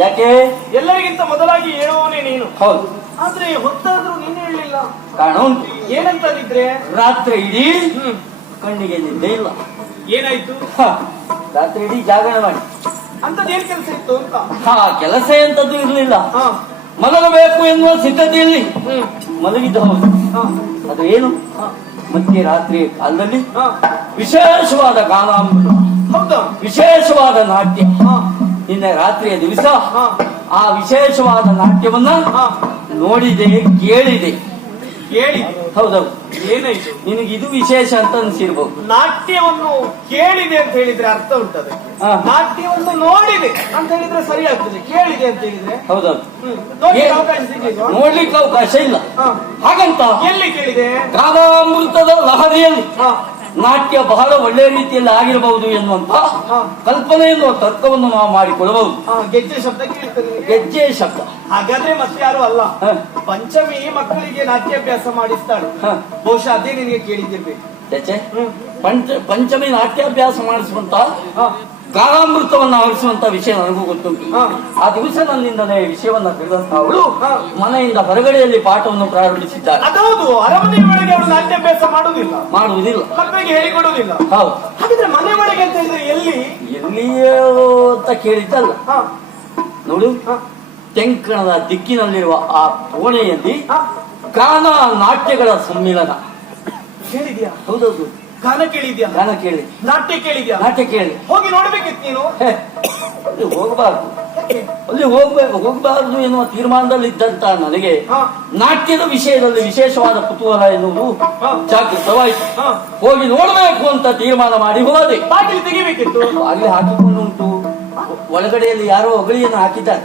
ಯಾಕೆ? ಎಲ್ಲರಿಗಿಂತ ಮೊದಲಾಗಿ ಹೇಳುವವನೇ ನೀನು. ಹೌದು. ಆದ್ರೆ ಹೊತ್ತಾದ್ರೂ ನೀನು ಹೇಳಲಿಲ್ಲ. ಕಾರಣ ಉಂಟು. ಏನಂತಂದಿದ್ರೆ ರಾತ್ರಿ ಇಡೀ ಕಣ್ಣಿಗೆ ನಿದ್ದೆ ಇಲ್ಲ. ಏನಾಯ್ತು? ರಾತ್ರಿ ಇಡೀ ಜಾಗರಣೆ ಮಾಡಿ ಅಂತದ್ ಏನ್ ಕೆಲಸ ಇತ್ತು ಅಂತ? ಕೆಲಸ ಎಂತದ್ದು ಇರ್ಲಿಲ್ಲ. ಮಲಗಬೇಕು ಎನ್ನುವ ಸಿದ್ಧತೆಯಲ್ಲಿ ಮಲಗಿದ್ದ. ಹೌದು. ಅದು ಏನು? ಮತ್ತೆ ರಾತ್ರಿ ಕಾಲದಲ್ಲಿ ವಿಶೇಷವಾದ ಗಾನಾಮೃತ, ಹೌದಾ, ವಿಶೇಷವಾದ ನಾಟ್ಯ. ನಿನ್ನೆ ರಾತ್ರಿಯ ದಿವಸ ಆ ವಿಶೇಷವಾದ ನಾಟ್ಯವನ್ನ ನೋಡಿದೆ, ಕೇಳಿದೆ. ಹೌದೌದು. ಏನಾಯ್ತು? ನಿನಗೆ ಇದು ವಿಶೇಷ ಅಂತ ಅನ್ಸಿರ್ಬಹುದು. ನಾಟ್ಯವನ್ನು ಕೇಳಿದೆ ಅಂತ ಹೇಳಿದ್ರೆ ಅರ್ಥ ಉಂಟದೆ. ನಾಟ್ಯವನ್ನು ನೋಡಿದೆ ಅಂತ ಹೇಳಿದ್ರೆ ಸರಿ ಆಗ್ತದೆ. ಕೇಳಿದೆ ಅಂತ ಹೇಳಿದ್ರೆ ಹೌದೌದು, ನೋಡ್ಲಿಕ್ಕೆ ಅವಕಾಶ ಇಲ್ಲ. ಹಾಗಂತ ಎಲ್ಲಿ ಕೇಳಿದೆ? ಗಾನಾಮೃತದ ಲಹರಿಯಲ್ಲಿ ನಾಟ್ಯ ಬಹಳ ಒಳ್ಳೆ ರೀತಿಯಲ್ಲಿ ಆಗಿರಬಹುದು ಎನ್ನುವಂತ ಕಲ್ಪನೆಯನ್ನು, ತರ್ಕವನ್ನು ನಾವು ಮಾಡಿಕೊಳ್ಳಬಹುದು. ಗೆಜ್ಜೆ ಶಬ್ದ ಕೇಳ್ತದೆ. ಗೆಜ್ಜೆ ಶಬ್ದ. ಹಾಗಾದ್ರೆ ಮತ್ತೆ ಯಾರು ಅಲ್ಲ, ಪಂಚಮಿ ಮಕ್ಕಳಿಗೆ ನಾಟ್ಯಾಭ್ಯಾಸ ಮಾಡಿಸ್ತಾಳೆ. ಬಹುಶಃ ಅದೇ ನಿನಗೆ ಕೇಳಿದ್ದಿರ್ಬೇಕು. ಪಂಚಮಿ ನಾಟ್ಯಾಭ್ಯಾಸ ಮಾಡಿಸುವಂತ ಗಾನಾಮೃತವನ್ನು ಆವರಿಸುವಂತ ವಿಷಯ ನನಗೂ ಗೊತ್ತುಂಟು. ಆ ದಿವಸ ನನ್ನಿಂದಲೇ ವಿಷಯವನ್ನ ತಿಳಿದಂತ ಅವಳು ಮನೆಯಿಂದ ಹೊರಗಡೆಯಲ್ಲಿ ಪಾಠವನ್ನು ಪ್ರಾರಂಭಿಸಿದ್ದಾರೆ. ಅದೌದು, ಅರಮನೆ ಒಳಗೆ ಅವಳು ನಾಟ್ಯಾಭ್ಯಾಸ ಮಾಡುವುದಿಲ್ಲ, ಮಕ್ಕಳಿಗೆ ಹೇಳಿಕೊಡುವುದಿಲ್ಲ. ಹೌದು. ಹಾಗಿದ್ರೆ ಮನೆ ಒಳಗೆ ಅಂತ ಹೇಳಿದ್ರೆ ಎಲ್ಲಿಯೋ ಅಂತ ಕೇಳಿದ್ದಲ್ಲ. ನೋಡು, ತೆಂಕಣದ ದಿಕ್ಕಿನಲ್ಲಿರುವ ಆ ಕೋಣೆಯಲ್ಲಿ ಗಾನ ನಾಟ್ಯಗಳ ಸಮ್ಮಿಲನ. ಕೇಳಿದ್ಯಾ? ಹೌದೌದು. ಗಾನ ಕೇಳಿದ್ಯಾ? ಗಾನ ಕೇಳಿ. ನಾಟ್ಯ ಕೇಳಿದ್ಯಾ? ನಾಟ್ಯ ಕೇಳಿ. ಹೋಗಿ ನೋಡ್ಬೇಕಿತ್ತು ನೀನು. ಅಲ್ಲಿ ಹೋಗಬಾರ್ದು, ಅಲ್ಲಿ ಹೋಗಬಾರದು ಎನ್ನುವ ತೀರ್ಮಾನದಲ್ಲಿ ಇದ್ದಂತ ನನಗೆ ನಾಟ್ಯದ ವಿಷಯದಲ್ಲಿ ವಿಶೇಷವಾದ ಕುತೂಹಲ ಎನ್ನುವುದು ಜಾಗೃತವಾಯಿತು. ಹೋಗಿ ನೋಡ್ಬೇಕು ಅಂತ ತೀರ್ಮಾನ ಮಾಡಿ ಹೋದೆ. ಬಾಗಿಲು ತೆಗಿಬೇಕಿತ್ತು. ಬಾಗಿಲು ಹಾಕಿಕೊಂಡುಂಟು. ಒಳಗಡೆಯಲ್ಲಿ ಯಾರೋ ಹೊಗಳಿಯನ್ನು ಹಾಕಿದ್ದಾರೆ.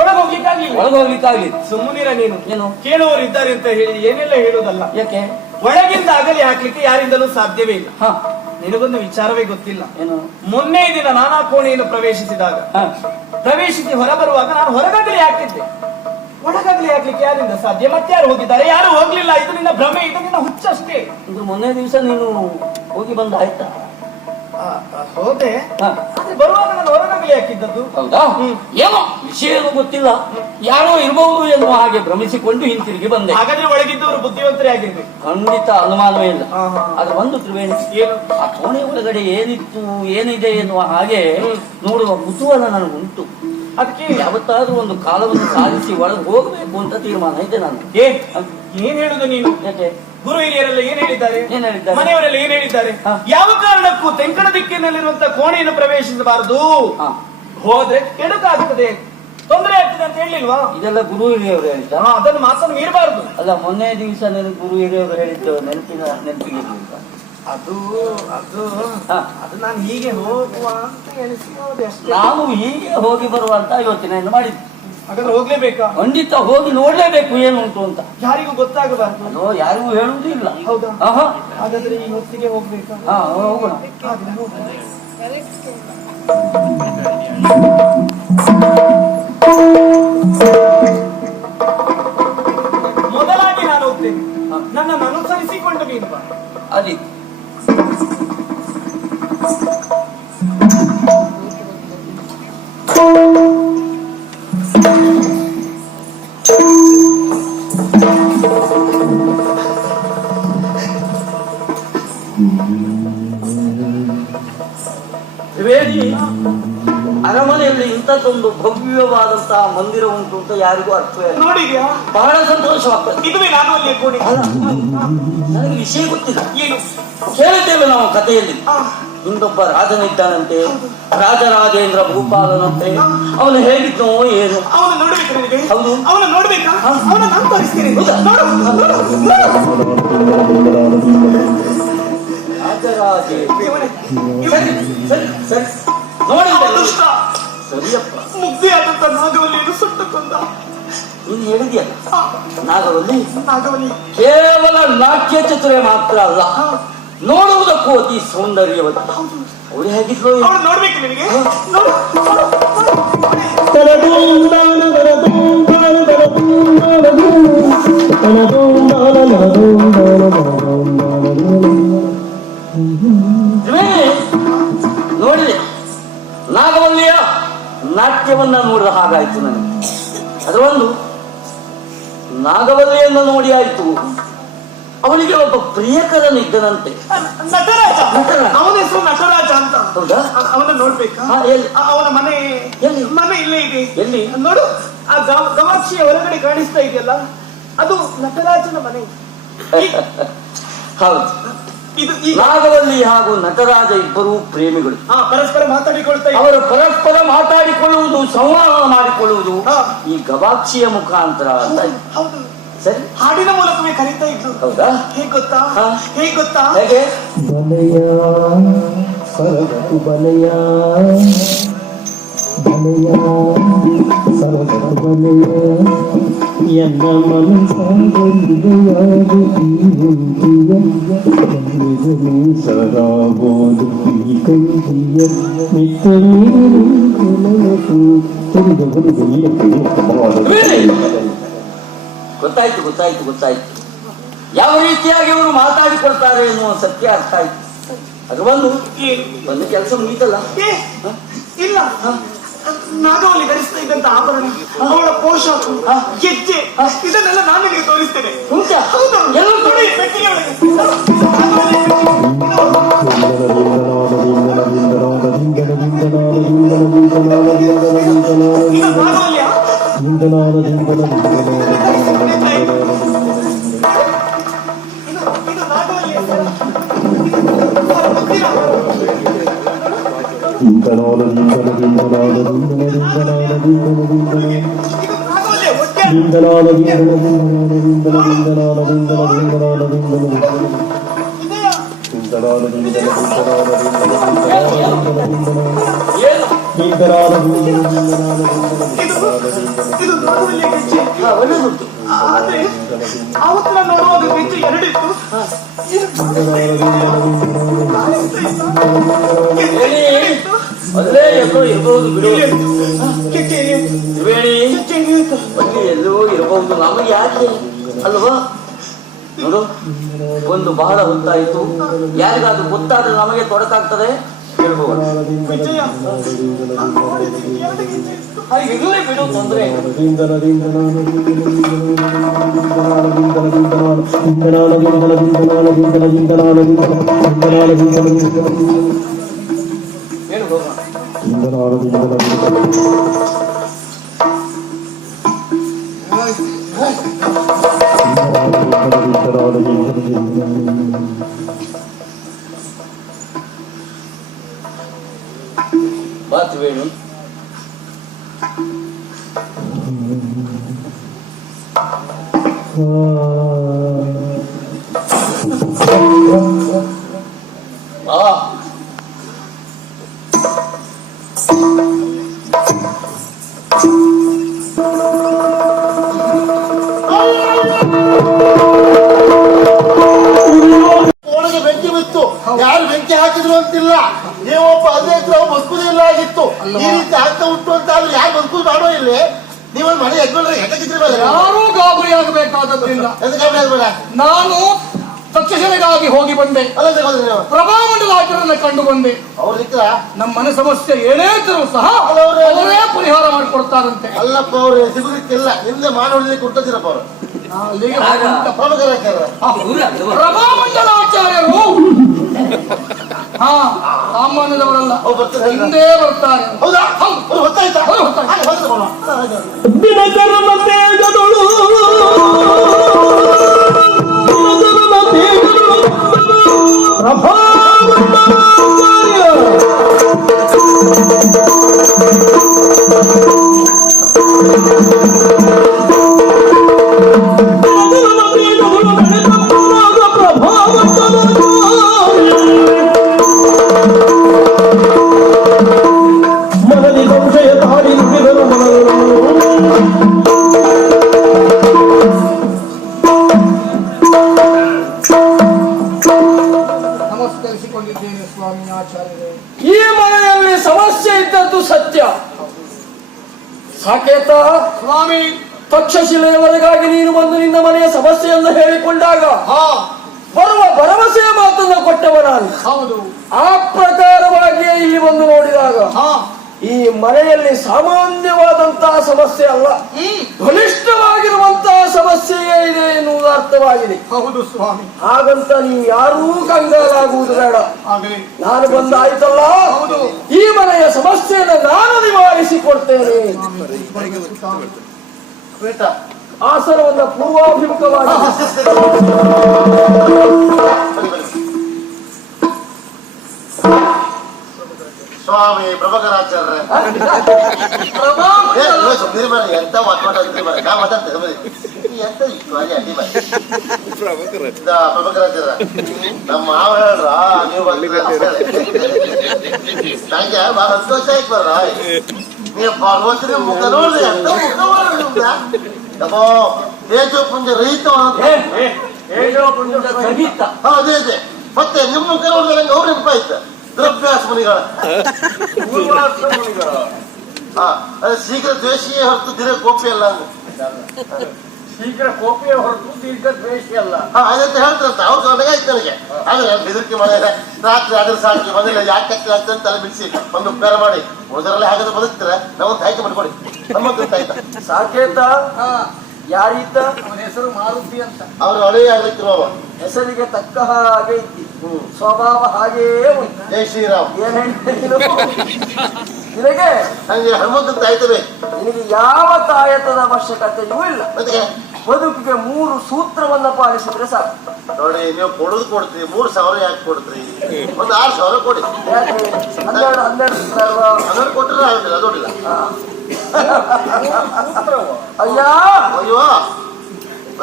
ಒಳಗೋಗ್ಲಿಕ್ಕಾಗ್ಲಿ. ಸುಮ್ಮನಿರ ನೀನು. ಏನು? ಕೇಳುವವರು ಇದ್ದಾರೆ ಅಂತ ಹೇಳಿ ಏನೆಲ್ಲ ಹೇಳುವುದಲ್ಲ. ಯಾಕೆ? ಒಳಗಿಂದ ಅಗಲಿ ಹಾಕ್ಲಿಕ್ಕೆ ಯಾರಿಂದಲೂ ಸಾಧ್ಯವೇ ಇಲ್ಲ. ನಿನಗೊಂದು ವಿಚಾರವೇ ಗೊತ್ತಿಲ್ಲ. ಏನು? ಮೊನ್ನೆ ದಿನ ನಾನಾ ಕೋಣೆಯನ್ನು ಪ್ರವೇಶಿಸಿ ಹೊರ ಬರುವಾಗ ನಾನು ಹೊರಗಗಲಿ ಹಾಕಿದ್ದೆ. ಒಳಗಗಲಿ ಹಾಕ್ಲಿಕ್ಕೆ ಯಾರಿಂದ ಸಾಧ್ಯ? ಮತ್ತೆ ಯಾರು ಹೋಗಿದ್ದಾರೆ? ಯಾರು ಹೋಗ್ಲಿಲ್ಲ. ಇದು ನಿನ್ನ ಭ್ರಮೆ, ಇದು ನಿನ್ನ ಹುಚ್ಚಷ್ಟೇ. ಇದು ಮೊನ್ನೆ ದಿವಸ ನೀನು ಹೋಗಿ ಬಂದ ಆಯ್ತಾ? ಹೋದೆ. ಬರುವಾಗ ನಾನು ಹೊರಗಡೆ ಬಾಗಿಲು ಹಾಕಿದ್ದದ್ದು. ಹೌದಾ? ಏನೋ ವಿಷಯ ಏನು ಗೊತ್ತಿಲ್ಲ, ಯಾರೋ ಇರಬಹುದು ಎನ್ನುವ ಹಾಗೆ ಭ್ರಮಿಸಿಕೊಂಡು ಹಿಂತಿರುಗಿ ಬಂದೆ. ಹಾಗಾದ್ರೆ ಒಳಗಿದ್ದವರು ಬುದ್ಧಿವಂತರೇ ಆಗಿರ್ಬೇಕು. ಖಂಡಿತ ಅನುಮಾನವೇ ಇಲ್ಲ. ಅದು ಒಂದು ತ್ರಿವೇಣಿ, ಏನು ಆ ಕೋಣೆ ಒಳಗಡೆ ಏನಿತ್ತು ಏನಿದೆ ಎನ್ನುವ ಹಾಗೆ ನೋಡುವ ಕುತೂಹಲ ನನಗುಂಟು. ಅದಕ್ಕೆ ಯಾವತ್ತಾದ್ರೂ ಒಂದು ಕಾಲವನ್ನು ಸಾಧಿಸಿ ಒಳಗೆ ಹೋಗಬೇಕು ಅಂತ ತೀರ್ಮಾನ ಇದೆ ನಾನು. ಏನ್ ಹೇಳುದು ನೀನು? ಯಾಕೆ? ಗುರು ಹಿರಿಯರೆಲ್ಲ ಏನ್ ಹೇಳಿದ್ದಾರೆ? ಮನೆಯವರೆಲ್ಲ ಏನ್ ಹೇಳಿದ್ದಾರೆ? ಹಾ. ಯಾವ ಕಾರಣಕ್ಕೂ ತೆಂಕಣ ದಿಕ್ಕಿನಲ್ಲಿರುವಂತ ಕೋಣೆಯನ್ನು ಪ್ರವೇಶಿಸಬಾರದು, ಹೋದ್ರೆ ಕೆಡುಕಾಗ್ತದೆ, ತೊಂದರೆ ಆಗ್ತದೆ ಅಂತ ಹೇಳಿಲ್ವಾ? ಇದೆಲ್ಲ ಗುರು ಹಿರಿಯವರು ಹೇಳಿದ್ದ. ಅದನ್ನು ಮಾತನ್ನು ಮೀರಬಾರದು. ಅಲ್ಲ, ಮೊನ್ನೆ ದಿವಸ ನನಗೆ ಗುರು ಹಿರಿಯವರು ಹೇಳಿದ್ದು ನೆನಪಿಗೆ ಅದು ಅದು ಅದು ನಾನು ಹೀಗೆ ಹೋಗುವ ಅಂತ ಎಣಿಸಿದೆ ಅಷ್ಟೇ. ನಾವು ಹೀಗೆ ಹೋಗಿ ಬರುವ ಅಂತ ಯೋಚನೆಯನ್ನು ಮಾಡಿದ್ವಿ. ಹಾಗಾದ್ರೆ ಹೋಗ್ಲೇಬೇಕಾ? ಖಂಡಿತ ಹೋಗಿ ನೋಡ್ಲೇಬೇಕು ಏನು ಉಂಟು ಅಂತ. ಯಾರಿಗೂ ಗೊತ್ತಾಗಬಾರ್ದು. ಅದು ಯಾರಿಗೂ ಹೇಳುವುದೂ ಇಲ್ಲ. ಹೌದಾ? ಆಹಾ. ಹಾಗಾದ್ರೆ ಈ ಹೊತ್ತಿಗೆ ಹೋಗ್ಬೇಕಾ? ಹೋಗೋಣ. ಮೊದಲಾಗಿ ನಾನು ಹೋಗ್ತೇನೆ, ನನ್ನನ್ನು ಅನುಸರಿಸಿಕೊಂಡು ನೀನು ಬಾ. ಅದಿ ತ್ರಿವೇಣಿ, ಅರಮನೆಯಲ್ಲಿ ಇಂಥದ್ದೊಂದು ಭವ್ಯವಾದಂತಹ ಮಂದಿರ ಉಂಟು ಅಂತ ಯಾರಿಗೂ ಅರ್ಥವೇ ಇಲ್ಲ. ನೋಡಿದ್ಯಾ? ಬಹಳ ಸಂತೋಷವಾಗ್ತದೆ. ಇದುವೇ ನಾನು ಅಲ್ಲಿ ಕೋಣೆ. ನನಗೆ ವಿಷಯ ಗೊತ್ತಿಲ್ಲ. ಏನು ಕೇಳಿದ್ದೇವೆ ನಾವು ಕಥೆಯಲ್ಲಿ. ಹಿಂದೊಬ್ಬ ರಾಜನಿದ್ದಾನಂತೆ, ರಾಜರಾಜೇಂದ್ರ ಭೂಪಾಲನಂತೆ. ಅವನು ಹೇಗಿದ್ದೋ ಏನು? ಅವನು ನೋಡ್ಬೇಕು ನನಗೆ. ಹೌದು, ಅವನು ನೋಡ್ಬೇಕಾ? ಅವನ ನಾನು ತೋರಿಸ್ತೀನಿ. ರಾಜರಾಜೇ ಸರಿ ನೋಡಿ. ಸರಿಯಪ್ಪ, ಮುಗ್ಧೆಯಾದಂತ ನಾಗವಲ್ಲಿಯನ್ನು ಸುಟ್ಟುಕೊಂಡ. ನೀನು ಹೇಳಿದ್ಯಲ್ಲ, ನಾಗವಲ್ಲಿ ಕೇವಲ ನಾಟ್ಯ ಚಿತ್ರ ಮಾತ್ರ ಅಲ್ಲ, ನೋಡುವುದಕ್ಕೂ ಅತಿ ಸೌಂದರ್ಯವತಿ. ಅವಳು ಹೇಗಿದ್ಲು? ಅವಳು ನೋಡ್ಬೇಕು ನಿನಗೆ. ನೋಡಿದೆ, ನಾಗವಲ್ಲಿಯ ನಾಟ್ಯವನ್ನ ನೋಡಿದ ಹಾಗಾಯ್ತು ನನಗೆ. ಅದು ಒಂದು ನಾಗವಲ್ಲಿಯನ್ನು ನೋಡಿ ಆಯ್ತು. ಅವನಿಗೆ ಒಬ್ಬ ಪ್ರಿಯಕರನಿದ್ದನಂತೆ, ನಟರಾಜ. ಅವನ ಹೆಸರು ನಟರಾಜ ಅಂತ. ಹೌದಾ? ಅವನ ನೋಡ್ಬೇಕಾ? ಅವನ ಮನೆ ಮನೆ ಇಲ್ಲೇ ಇದೆ. ಎಲ್ಲಿ? ನೋಡು, ಆ ಗವಾಕ್ಷಿಯ ಹೊರಗಡೆ ಕಾಣಿಸ್ತಾ ಇದೆಯಲ್ಲ, ಅದು ನಟರಾಜನ ಮನೆ. ಹೌದು, ಇದು ನಾಗವಲ್ಲಿ ಹಾಗೂ ನಟರಾಜ ಇಬ್ಬರೂ ಪ್ರೇಮಿಗಳು. ಪರಸ್ಪರ ಮಾತಾಡಿಕೊಳ್ತಾ ಅವರು ಪರಸ್ಪರ ಮಾತಾಡಿಕೊಳ್ಳುವುದು, ಸಂವಾದ ಮಾಡಿಕೊಳ್ಳುವುದು ಈ ಗವಾಕ್ಷಿಯ ಮುಖಾಂತರ ಅಂತ. ಹೌದು, ಸರಿ ಹಾಡಿನ ಮೂಲಕವೇ ಕರೀತಾ ಇದ್ರು. ಹೌದಾ? ಹೇಗೆ ಗೊತ್ತಾ ಹೇಗೆ ಬಲಯ ಸರಗು ಬಲಯ ಬಲಯ ಸರಗು ಬಲಯ ಎನ್ನ ಮನಸಾಗಲಿದೆಯಾದು ಸರಾಗೋದು ಈ ಕೈಯ ಗೊತ್ತಾಯ್ತು. ಯಾವ ರೀತಿಯಾಗಿ ಅವರು ಮಾತಾಡಿಕೊಳ್ತಾರೆ ಎನ್ನುವ ಸತ್ಯ ಅರ್ಥ ಆಯ್ತು. ಅದು ಒಂದು ಕೆಲಸ ಮುಗಿತಲ್ಲ. ಇಲ್ಲ, ನಾಗವಲ್ಲಿ ಧರಿಸ್ತಾ ಇದ್ದಂತ ಆಭರಣ, ಅವಳ ಪೋಷಾಕ, ಗೆಜ್ಜೆ, ಇದನ್ನೆಲ್ಲ ನಾನು ನಿಮಗೆ ತೋರಿಸ್ತೇನೆ. ಎಲ್ಲ ನೋಡಿ ಪೆಟ್ಟಿಗೆ ಒಳಗೆ. ಆದ್ರೆ ಅವತ್ತು ನಾನು ನೋಡುವಾಗ ಗೆಜ್ಜೆ ಎರಡಿತ್ತು. ಅಲ್ಲೇ ಎಲ್ಲೋ ಇರಬಹುದು ಬಿಡು. ಎಲ್ಲೋ ಇರಬಹುದು, ನಮಗೆ ಯಾಕೆ ಅಲ್ವಾ? ನೋಡು, ಒಂದು ಬಹಳ ಹೊತ್ತಾಯಿತು. ಯಾರಿಗಾದ್ರೂ ಗೊತ್ತಾದ್ರೆ ನಮಗೆ ತೊಡಕಾಗ್ತದೆ. ವಿಜಯ ನೋಡಿದ್ದೀನಿ, ಎರಡು ಗೆಜ್ಜೆ ಇತ್ತು. ಇರ್ಲಿ ಬಿಡು, ತೊಂದ್ರೆ ಹೇಳು ಹೋಗೋಣ. ಬಾತ್ ವೇಣು ಒಳಗೆ ಬೆಂಕಿ ಬಿತ್ತು. ಯಾರು ಬೆಂಕಿ ಹಾಕಿದ್ರು ಅಂತಿಲ್ಲ, ನೀವೊಬ್ಬ ಅಧ್ಯಕ್ಷರು ಬದುಕುದಿಲ್ಲ ಆಗಿತ್ತು. ಈ ರೀತಿ ಆಗ್ತಾ ಉಂಟು ಅಂತ ಆದ್ರೆ ಯಾರು ಬದುಕುದು ಮಾಡೋ ಇಲ್ಲಿ. ನೀವೊಂದು ಮನೆ ಎದ್ಕೊಂಡ್ರೆ ಎದಕ್ಕಿದ್ರಿ ಯಾರೂ ಗಾಬರಿ ಆಗಬೇಕಾದದ್ರಿಂದ ಬೇಡ. ನಾನು ತಕ್ಷಶಿಲೆಗಾಗಿ ಹೋಗಿ ಬಂದೆ. ಅಲ್ಲ ತಗೊಂಡ್ರಿ ನೀವು ಪ್ರಭಾಮಂಡಲಾಚಾರ್ಯರನ್ನ ಕಂಡು ಬಂದೆ. ಅವ್ರು ಸಿಕ್ಕ್ರ ನಮ್ಮ ಮನೆ ಸಮಸ್ಯೆ ಏನೇ ಇದ್ರೂ ಸಹ ಅವರೇ ಪರಿಹಾರ ಮಾಡಿಕೊಡ್ತಾರಂತೆ. ಅಲ್ಲಪ್ಪ ಅವ್ರು ಸಿಗುದಿಕ್ಕಿಲ್ಲ, ಹಿಂದೆ ಮಾಡೋದಿಕ್ಕೆ ಕೊಡ್ತಿರಪ್ಪ ಅವರು. ಅಲ್ಲಿಗೆ ಹೋಗುವಂತ ಪ್ರಭಾಕರ ಪ್ರಭಾಮಂಡಲಾಚಾರ್ಯರು ಸಾಮಾನ್ಯದವರಲ್ಲ, ಹಿಂದೆ ಬರ್ತಾರೆ. ಹೌದಾ? ಗೊತ್ತಾಯ್ತಾ? ದಿನಕರನ ತೇಜದೊಳು ಮನದಿ ಸಂಶಯ ತಾಳಿ ನುಡಿದರು ನಮಸ್ಕರಿಸಿಕೊಂಡಿದ್ದೇನೆ ಸ್ವಾಮಿ ಆಚಾರ್ಯರೇ. ಈ ಮನೆಯಲ್ಲಿ ಸಮಸ್ಯೆ ಇದ್ದದ್ದು ಸತ್ಯ. ಸಾಕೇತ ಸ್ವಾಮಿ, ತಕ್ಷಶಿಲೆಯವರೆಗಾಗಿ ನೀನು ಬಂದು ನಿನ್ನ ಮನೆಯ ಸಮಸ್ಯೆಯನ್ನು ಹೇಳಿಕೊಂಡಾಗ ಬರುವ ಭರವಸೆಯ ಮಾತನ್ನು ಕೊಟ್ಟವ ನಾನು. ಹೌದು. ಆ ಪ್ರಕಾರವಾಗಿಯೇ ಇಲ್ಲಿ ಬಂದು ನೋಡಿದಾಗ ಈ ಮನೆಯಲ್ಲಿ ಸಾಮಾನ್ಯವಾದಂತಹ ಸಮಸ್ಯೆ ಅಲ್ಲ, ಬಲಿಷ್ಠವಾಗಿರುವಂತಹ ಸಮಸ್ಯೆಯೇ ಇದೆ ಎನ್ನುವುದು ಅರ್ಥವಾಗಿದೆ. ಹೌದು ಸ್ವಾಮಿ. ಹಾಗಂತ ನೀವು ಯಾರೂ ಕಂಗಾಲಾಗುವುದು ಬೇಡ. ಆಗಲಿ. ನಾನು ಬಂದಾಯ್ತಲ್ಲ, ಈ ಮನೆಯ ಸಮಸ್ಯೆಯನ್ನು ನಾನು ನಿವಾರಿಸಿಕೊಡ್ತೇನೆ. ಆಸನವನ್ನ ಪೂರ್ವಾಭಿಮುಖವಾಗಿ ಸ್ವಾಮಿ ಪ್ರಭಾಕರಾಚಾರ್ಯ ಎಂತ ಮಾತಾಡ್ತೀರಿ ನಾ ಮಾತಾಡ್ತೇನೆ ಎಂತ ಇಷ್ಟು ಅಲ್ಲಿ ಅಡ್ಡಿ ಪ್ರಭಾಕರಾಚಾರ್ಯ ನಮ್ಮ ಮಾವ ಹೇಳ್ರ ನೀವು ನಂಗೆ ಬಹಳ ಸಂತೋಷ ಆಯ್ತು ಬರ್ರ. ನೀವು ಭಗವಂತನ ಮುಖ ನೋಡ್ರಿ, ಎಂತ ಮುಖ ನೋಡ್ರಿ ನಮ್ಮೋ ತೇಜೋಪುಂಜ ರಹಿತ ಅದೇ ಅದೇ. ಮತ್ತೆ ನಿಮ್ಮ ಮುಖ ನೋಡಿದ್ರೆ ನಂಗೆ ಅವ್ರ ನೆನಪಾಯ್ತು, ದ್ರವ್ಯಾಸ ಮುನಿಗಳ. ಅದೇ ಶೀಘ್ರ ದ್ವೇಷಿಯೇ ಹೊರತು ದೀರ್ಘ ಕೋಪಿ ಅಲ್ಲ. ಶೀಘ್ರ ಕೋಪಿಯ ಹೊರತು ದೀರ್ಘ ದ್ವೇಷಿ ಅಲ್ಲ ಅದಂತ ಹೇಳ್ತಾರಂತ ಅವ್ರು ನನಗಾಯ್ತು ನನಗೆ. ಆದ್ರೆ ಬೆದರಿಕೆ ಮಾಡಿದ್ರೆ ರಾತ್ರಿ ಅದ್ರ ಸಾಕಿ ಮನೇಲಿ ಯಾಕೆ ಆಗ್ತದೆ ಅಂತ ತಲೆ ಬಿಡಿಸಿ ಒಂದು ಉಪಕಾರ ಮಾಡಿ ಉಳಿದರಲ್ಲಿ ಹಾಗಾದ್ರೆ ಬದುಕ್ತಾರೆ. ನಾವೊಂದು ಆಯ್ಕೆ ಮಾಡ್ಕೊಡಿ ನಮ್ಮಂತ ಆಯ್ತಾ. ಸಾಕೇತ ಯಾರಿದ್ದ? ಅವನ ಹೆಸರು ಮಾರುತಿ ಅಂತ. ಅವ್ರು ಹಳೆಯ ಆಗ್ಲಿಕ್ಕಿರುವ ಹೆಸರಿಗೆ ತಕ್ಕ ಹಾಗೆ ಇದ್ದಿ, ಸ್ವಭಾವ ಹಾಗೇ ಉಂಟು. ಜೈ ಶ್ರೀರಾಮ್. ಏನ್ ಹೇಳ್ತೀನಿ ನಿನಗೆ? ನಂಗೆ ಹನುಮಂತ ಆಯ್ತವೆ. ನಿನಗೆ ಯಾವ ತಾಯತದ ಅವಶ್ಯಕತೆಯೂ ಇಲ್ಲ. ಮತ್ತೆ ಬದುಕಿಗೆ 3 ಸೂತ್ರವನ್ನ ಪಾಲಿಸಿದ್ರೆ ಸಾಕು. ನೋಡಿ, ನೀವು ಕೊಡುದು ಕೊಡ್ತೀರಿ, 3,000 ಯಾಕೆ ಕೊಡ್ತೀರಿ? ಒಂದು 6,000 ಕೊಡಿ. ಯಾಕೆ 12 ಕೊಟ್ಟರೆ ಆಗುದಿಲ್ಲ, ಅದೊಡಿಲ್ಲ. ಅಯ್ಯ, ಅಯ್ಯೋ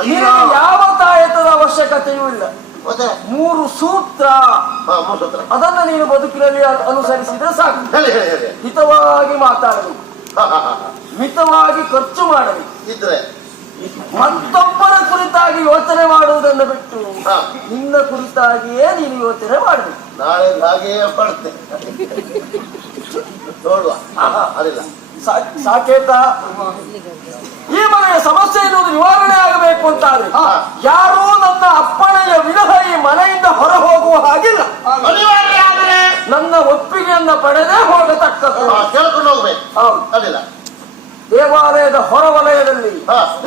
ನಿನಗೆ ಯಾವ ತಾಯತದ ಅವಶ್ಯಕತೆಯೂ ಇಲ್ಲ. ಮತ್ತೆ 3 ಸೂತ್ರ, 3 ಸೂತ್ರ ಅದನ್ನ ನೀನು ಬದುಕಿನಲ್ಲಿ ಅನುಸರಿಸಿದ್ರೆ ಸಾಕು. ಹೇಳಿ ಹೇಳಿ ಹೇಳಿ. ಹಿತವಾಗಿ ಮಾತಾಡಬೇಕು, ಮಿತವಾಗಿ ಖರ್ಚು ಮಾಡಬೇಕು, ಇದ್ರೆ ಮತ್ತೊಬ್ಬರ ಕುರಿತಾಗಿ ಯೋಚನೆ ಮಾಡುವುದನ್ನು ಬಿಟ್ಟು ಹಾ, ನಿನ್ನ ಕುರಿತಾಗಿಯೇ ನೀನು ಯೋಚನೆ ಮಾಡಬೇಕು. ನಾಳೆ ಹಾಗೆಯೇ ಪಡ್ತೆ ನೋಡುವ. ಅದಿಲ್ಲ ಸಾಕೇತ, ಈ ಮನೆಯ ಸಮಸ್ಯೆ ಎನ್ನುವುದು ನಿವಾರಣೆ ಆಗಬೇಕು ಅಂತಾದ್ರೆ ಯಾರೂ ನನ್ನ ಅಪ್ಪಣೆಯ ವಿನಃ ಈ ಮನೆಯಿಂದ ಹೊರ ಹೋಗುವ ಹಾಗಿಲ್ಲ. ಅನಿವಾರ್ಯ ಆದರೆ ನನ್ನ ಒಪ್ಪಿಗೆಯನ್ನ ಪಡೆದೇ ಹೋಗತಕ್ಕದ್ದು. ಕೇಳ್ಕೊಂಡು ಹೋಗ್ಬೇಕು. ಹೌದು. ಅದಿಲ್ಲ ದೇವಾಲಯದ ಹೊರವಲಯದಲ್ಲಿ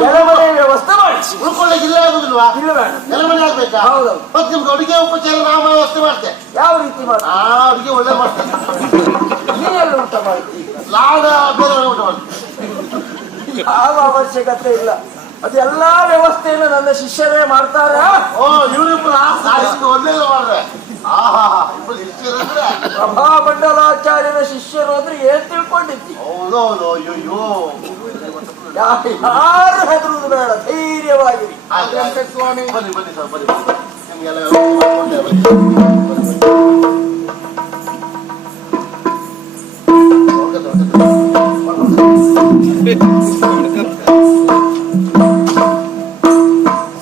ನೆಲಮನೆ ವ್ಯವಸ್ಥೆ ಮಾಡಿ ಉಳ್ಕೊಳ್ಳಿಕ್ಕೆ ಇಲ್ಲೇ ಆಗುದಿಲ್ವಾ? ಇಲ್ಲ ಬೇಡ. ನೆಲಮನೆ ಆಗ್ಬೇಕಾ? ಹೌದು. ಮತ್ತೆ ನಿಮ್ಗೆ ಅಡುಗೆ ಉಪಚಾರ ನಾವು ವ್ಯವಸ್ಥೆ ಮಾಡ್ತೇವೆ. ಯಾವ ರೀತಿ ಮಾಡಿ ಅಡುಗೆ ಒಳ್ಳೆ ಮಾಡ್ತೇನೆ. ನೀನೆಲ್ಲ ಊಟ ಮಾಡ್ತೀವಿ, ಲಾಡ ಬೇರೆ ಊಟ ಮಾಡ್ತೇನೆ. ಯಾವ ಅವಶ್ಯಕತೆ ಇಲ್ಲ. ಅದೆಲ್ಲಾ ವ್ಯವಸ್ಥೆಯನ್ನು ನನ್ನ ಶಿಷ್ಯರೇ ಮಾಡ್ತಾರ. ಓ ಇವ್ರಿಬ್ರು ಸಾಹಿತ್ಯ ಒಳ್ಳೆಲ್ಲ ಮಾಡ್ರೆ. ಆಹಾ ಇಬ್ರು ಶಿಷ್ಯರಂದ್ರೆ ಪ್ರಭಾಮಂಡಲಾಚಾರ್ಯನ ಶಿಷ್ಯರು ಅಂದ್ರೆ ಏನ್ ತಿಳ್ಕೊಂಡಿದ್ದಿ? ಹೌದೌದು. ಅಯ್ಯೋ ಯಾರು ಹೆದರುದು ಬೇಡ, ಧೈರ್ಯವಾಗಿರಿ. ಸ್ವಾಮಿ ಬನ್ನಿ ಬನ್ನಿ ಸರ್ ಬನ್ನಿ. ನಿಮ್ಗೆಲ್ಲ ವ್ಯವಸ್ಥೆ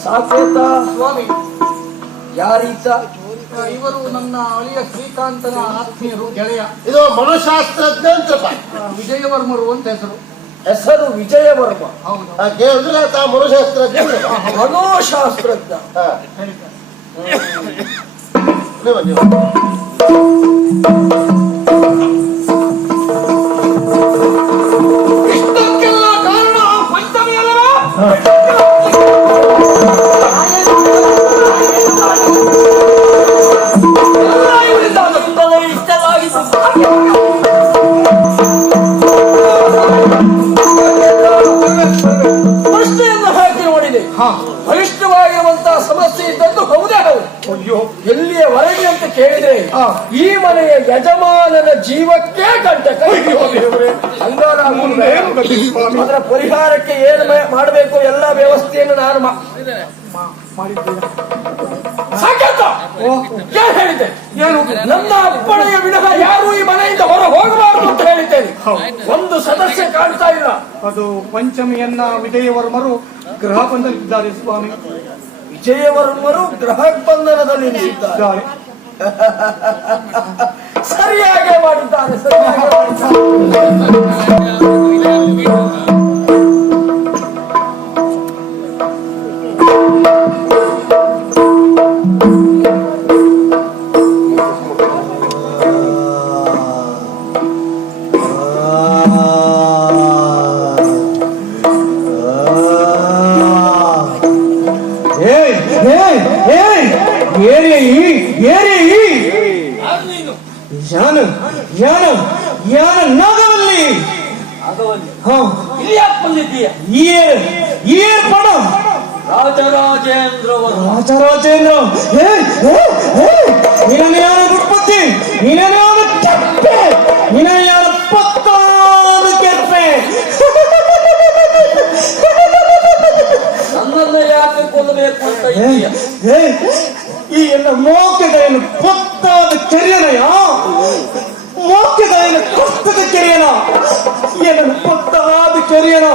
ಸಾಕೇತ ಸ್ವಾಮಿ, ಯಾರೀತ? ಇವರು ನನ್ನ ಅಳಿಯ ಶ್ರೀಕಾಂತನ ಆತ್ಮೀಯರು, ಗೆಳೆಯ. ಇದು ಮನೋಶಾಸ್ತ್ರಜ್ಞ ಅಂತಪ್ಪ. ವಿಜಯವರ್ಮರು ಅಂತ ಹೆಸರು. ಹೆಸರು ವಿಜಯವರ್ಮ. ಹೌದು. ಕೇಳಿದ್ರೆ ತಾ ಮನೋಶಾಸ್ತ್ರಜ್ಞ. ಮನೋಶಾಸ್ತ್ರಜ್ಞ. ನೀವು ಇಷ್ಟಕ್ಕೆಲ್ಲ ಕಾರಣ ಪಂಚಮಿ ಅಲ್ಲವೇ? ಪ್ರಶ್ನೆಯನ್ನು ಹಾಕಿ ನೋಡಿದೆ. ಬಲಿಷ್ಠವಾಗಿರುವಂತಹ ಸಮಸ್ಯೆ ಇದ್ದದ್ದು ಹೌದೇ ಹೌದು. ಎಲ್ಲಿಯವರೆಗೆ ಅಂತ ಕೇಳಿದ್ರೆ ಈ ಮನೆಯ ಯಜಮಾನನ ಜೀವಕ್ಕೆ ಕಂಟಕ. ಹಂಗಾರ ಅದರ ಪರಿಹಾರಕ್ಕೆ ಏನು ಮಾಡಬೇಕು ಎಲ್ಲ ವ್ಯವಸ್ಥೆಯನ್ನು ನಾನು ಸಾಕೇತ ಏನ್ ಹೇಳಿದ್ದೆ? ಏನು ನನ್ನ ಅಪ್ಪಣೆಯ ವಿನಃ ಯಾರು ಈ ಮನೆಯಿಂದ ಹೊರ ಹೋಗಬಾರದು ಅಂತ ಹೇಳಿದ್ದೇನೆ. ಒಂದು ಸದಸ್ಯ ಕಾಣ್ತಾ ಇಲ್ಲ. ಅದು ಪಂಚಮಿಯನ್ನ ವಿಜಯವರ್ಮರು ಗೃಹ ಬಂಧನಲ್ಲಿದ್ದಾರೆ ಸ್ವಾಮಿ. ವಿಜಯವರ್ಮರು ಗೃಹ ಬಂಧನದಲ್ಲಿ ನಿಂತಿದ್ದಾರೆ. ಸರಿಯಾಗಿ ಮಾಡಿದ್ದಾರೆ, ಸರಿಯಾಗಿ ನಾಗವಲ್ಲಿ ಇಲ್ಲಿ ಯಾಕೆ ಬಂದಿದ್ದೀಯ? ರಾಜರಾಜೇಂದ್ರ ರಾಜರಾಜೇಂದ್ರ ನಿನಯಾನ ಗುಡ್ಪತ್ತಿ ನಿನಯಾನ ಕೆಪ್ಪೆ ನಿನಯಾನ ಪತ್ತಾದ ಕೆಪ್ಪೆ ನನ್ನನ್ನ ಯಾಕೆ ಕೊಲ್ಲಬೇಕು ಅಂತ ಇದೆಯಾ? ಈ ಎಲ್ಲ ಮೋಕೆದೆಯನ್ನು ಪತ್ತಾದ ಕೆರೆಯನಯ ಮೋಕೆದೆಯನ್ನು ಕಷ್ಟದ ಕೆರೆಯನ ಏನನ್ನು ಪತ್ತಾದ ಕೆರೆಯನ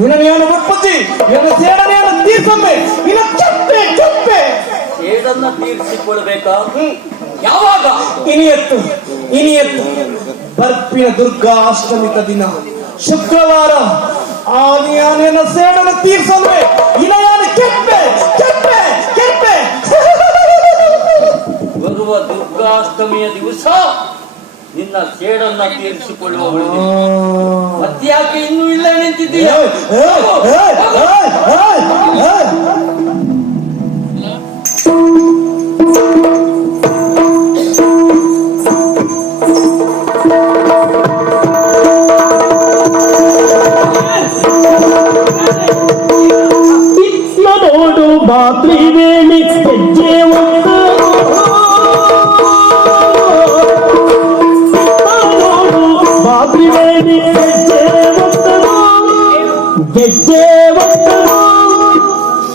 ನಿನಯಾನ ಗುಡ್ಪತ್ತಿ ನಿನ್ನ ಸೇಡನೆಯನ್ನು ತೀರ್ಸಮ್ಮೆ ನಿನ್ನ ಕೆಪ್ಪೆ ಕೆಪ್ಪೆ ಸೇಡನ್ನ ತೀರಿಸಿಕೊಳ್ಬೇಕಾ? ಯಾವಾಗ? ಇನಿಯತ್ತು ಬರ್ಪಿನ ದುರ್ಗಾ ಅಷ್ಟಮಿಕ ದಿನ ಶುಕ್ರವಾರ ಆನೆಯ ಸೇಡನ್ನು ತೀರ್ಸಲ್ವೇ ಇನಯಾನ ಕೆಪ್ಪೆ ಕೆಪ್ಪೆ ಕೆಪ್ಪೆ ಬರುವ ದುರ್ಗಾಷ್ಟಮಿಯ ದಿವಸ ನಿನ್ನ ಸೇಡನ್ನ ತೀರಿಸಿಕೊಳ್ಳುವ ಮತ್ತ್ಯಾಕೆ ಇನ್ನೂ ಇಲ್ಲ ನಿಂತಿದ್ದೀಯ? ನೋಡು ಬಾತ್ರಿ ವೇಣಿ ಹೆಜ್ಜೆ ಬಾತ್ರಿ ವೇಣಿ ಹೆಜ್ಜೆ ಗೆಜ್ಜೆ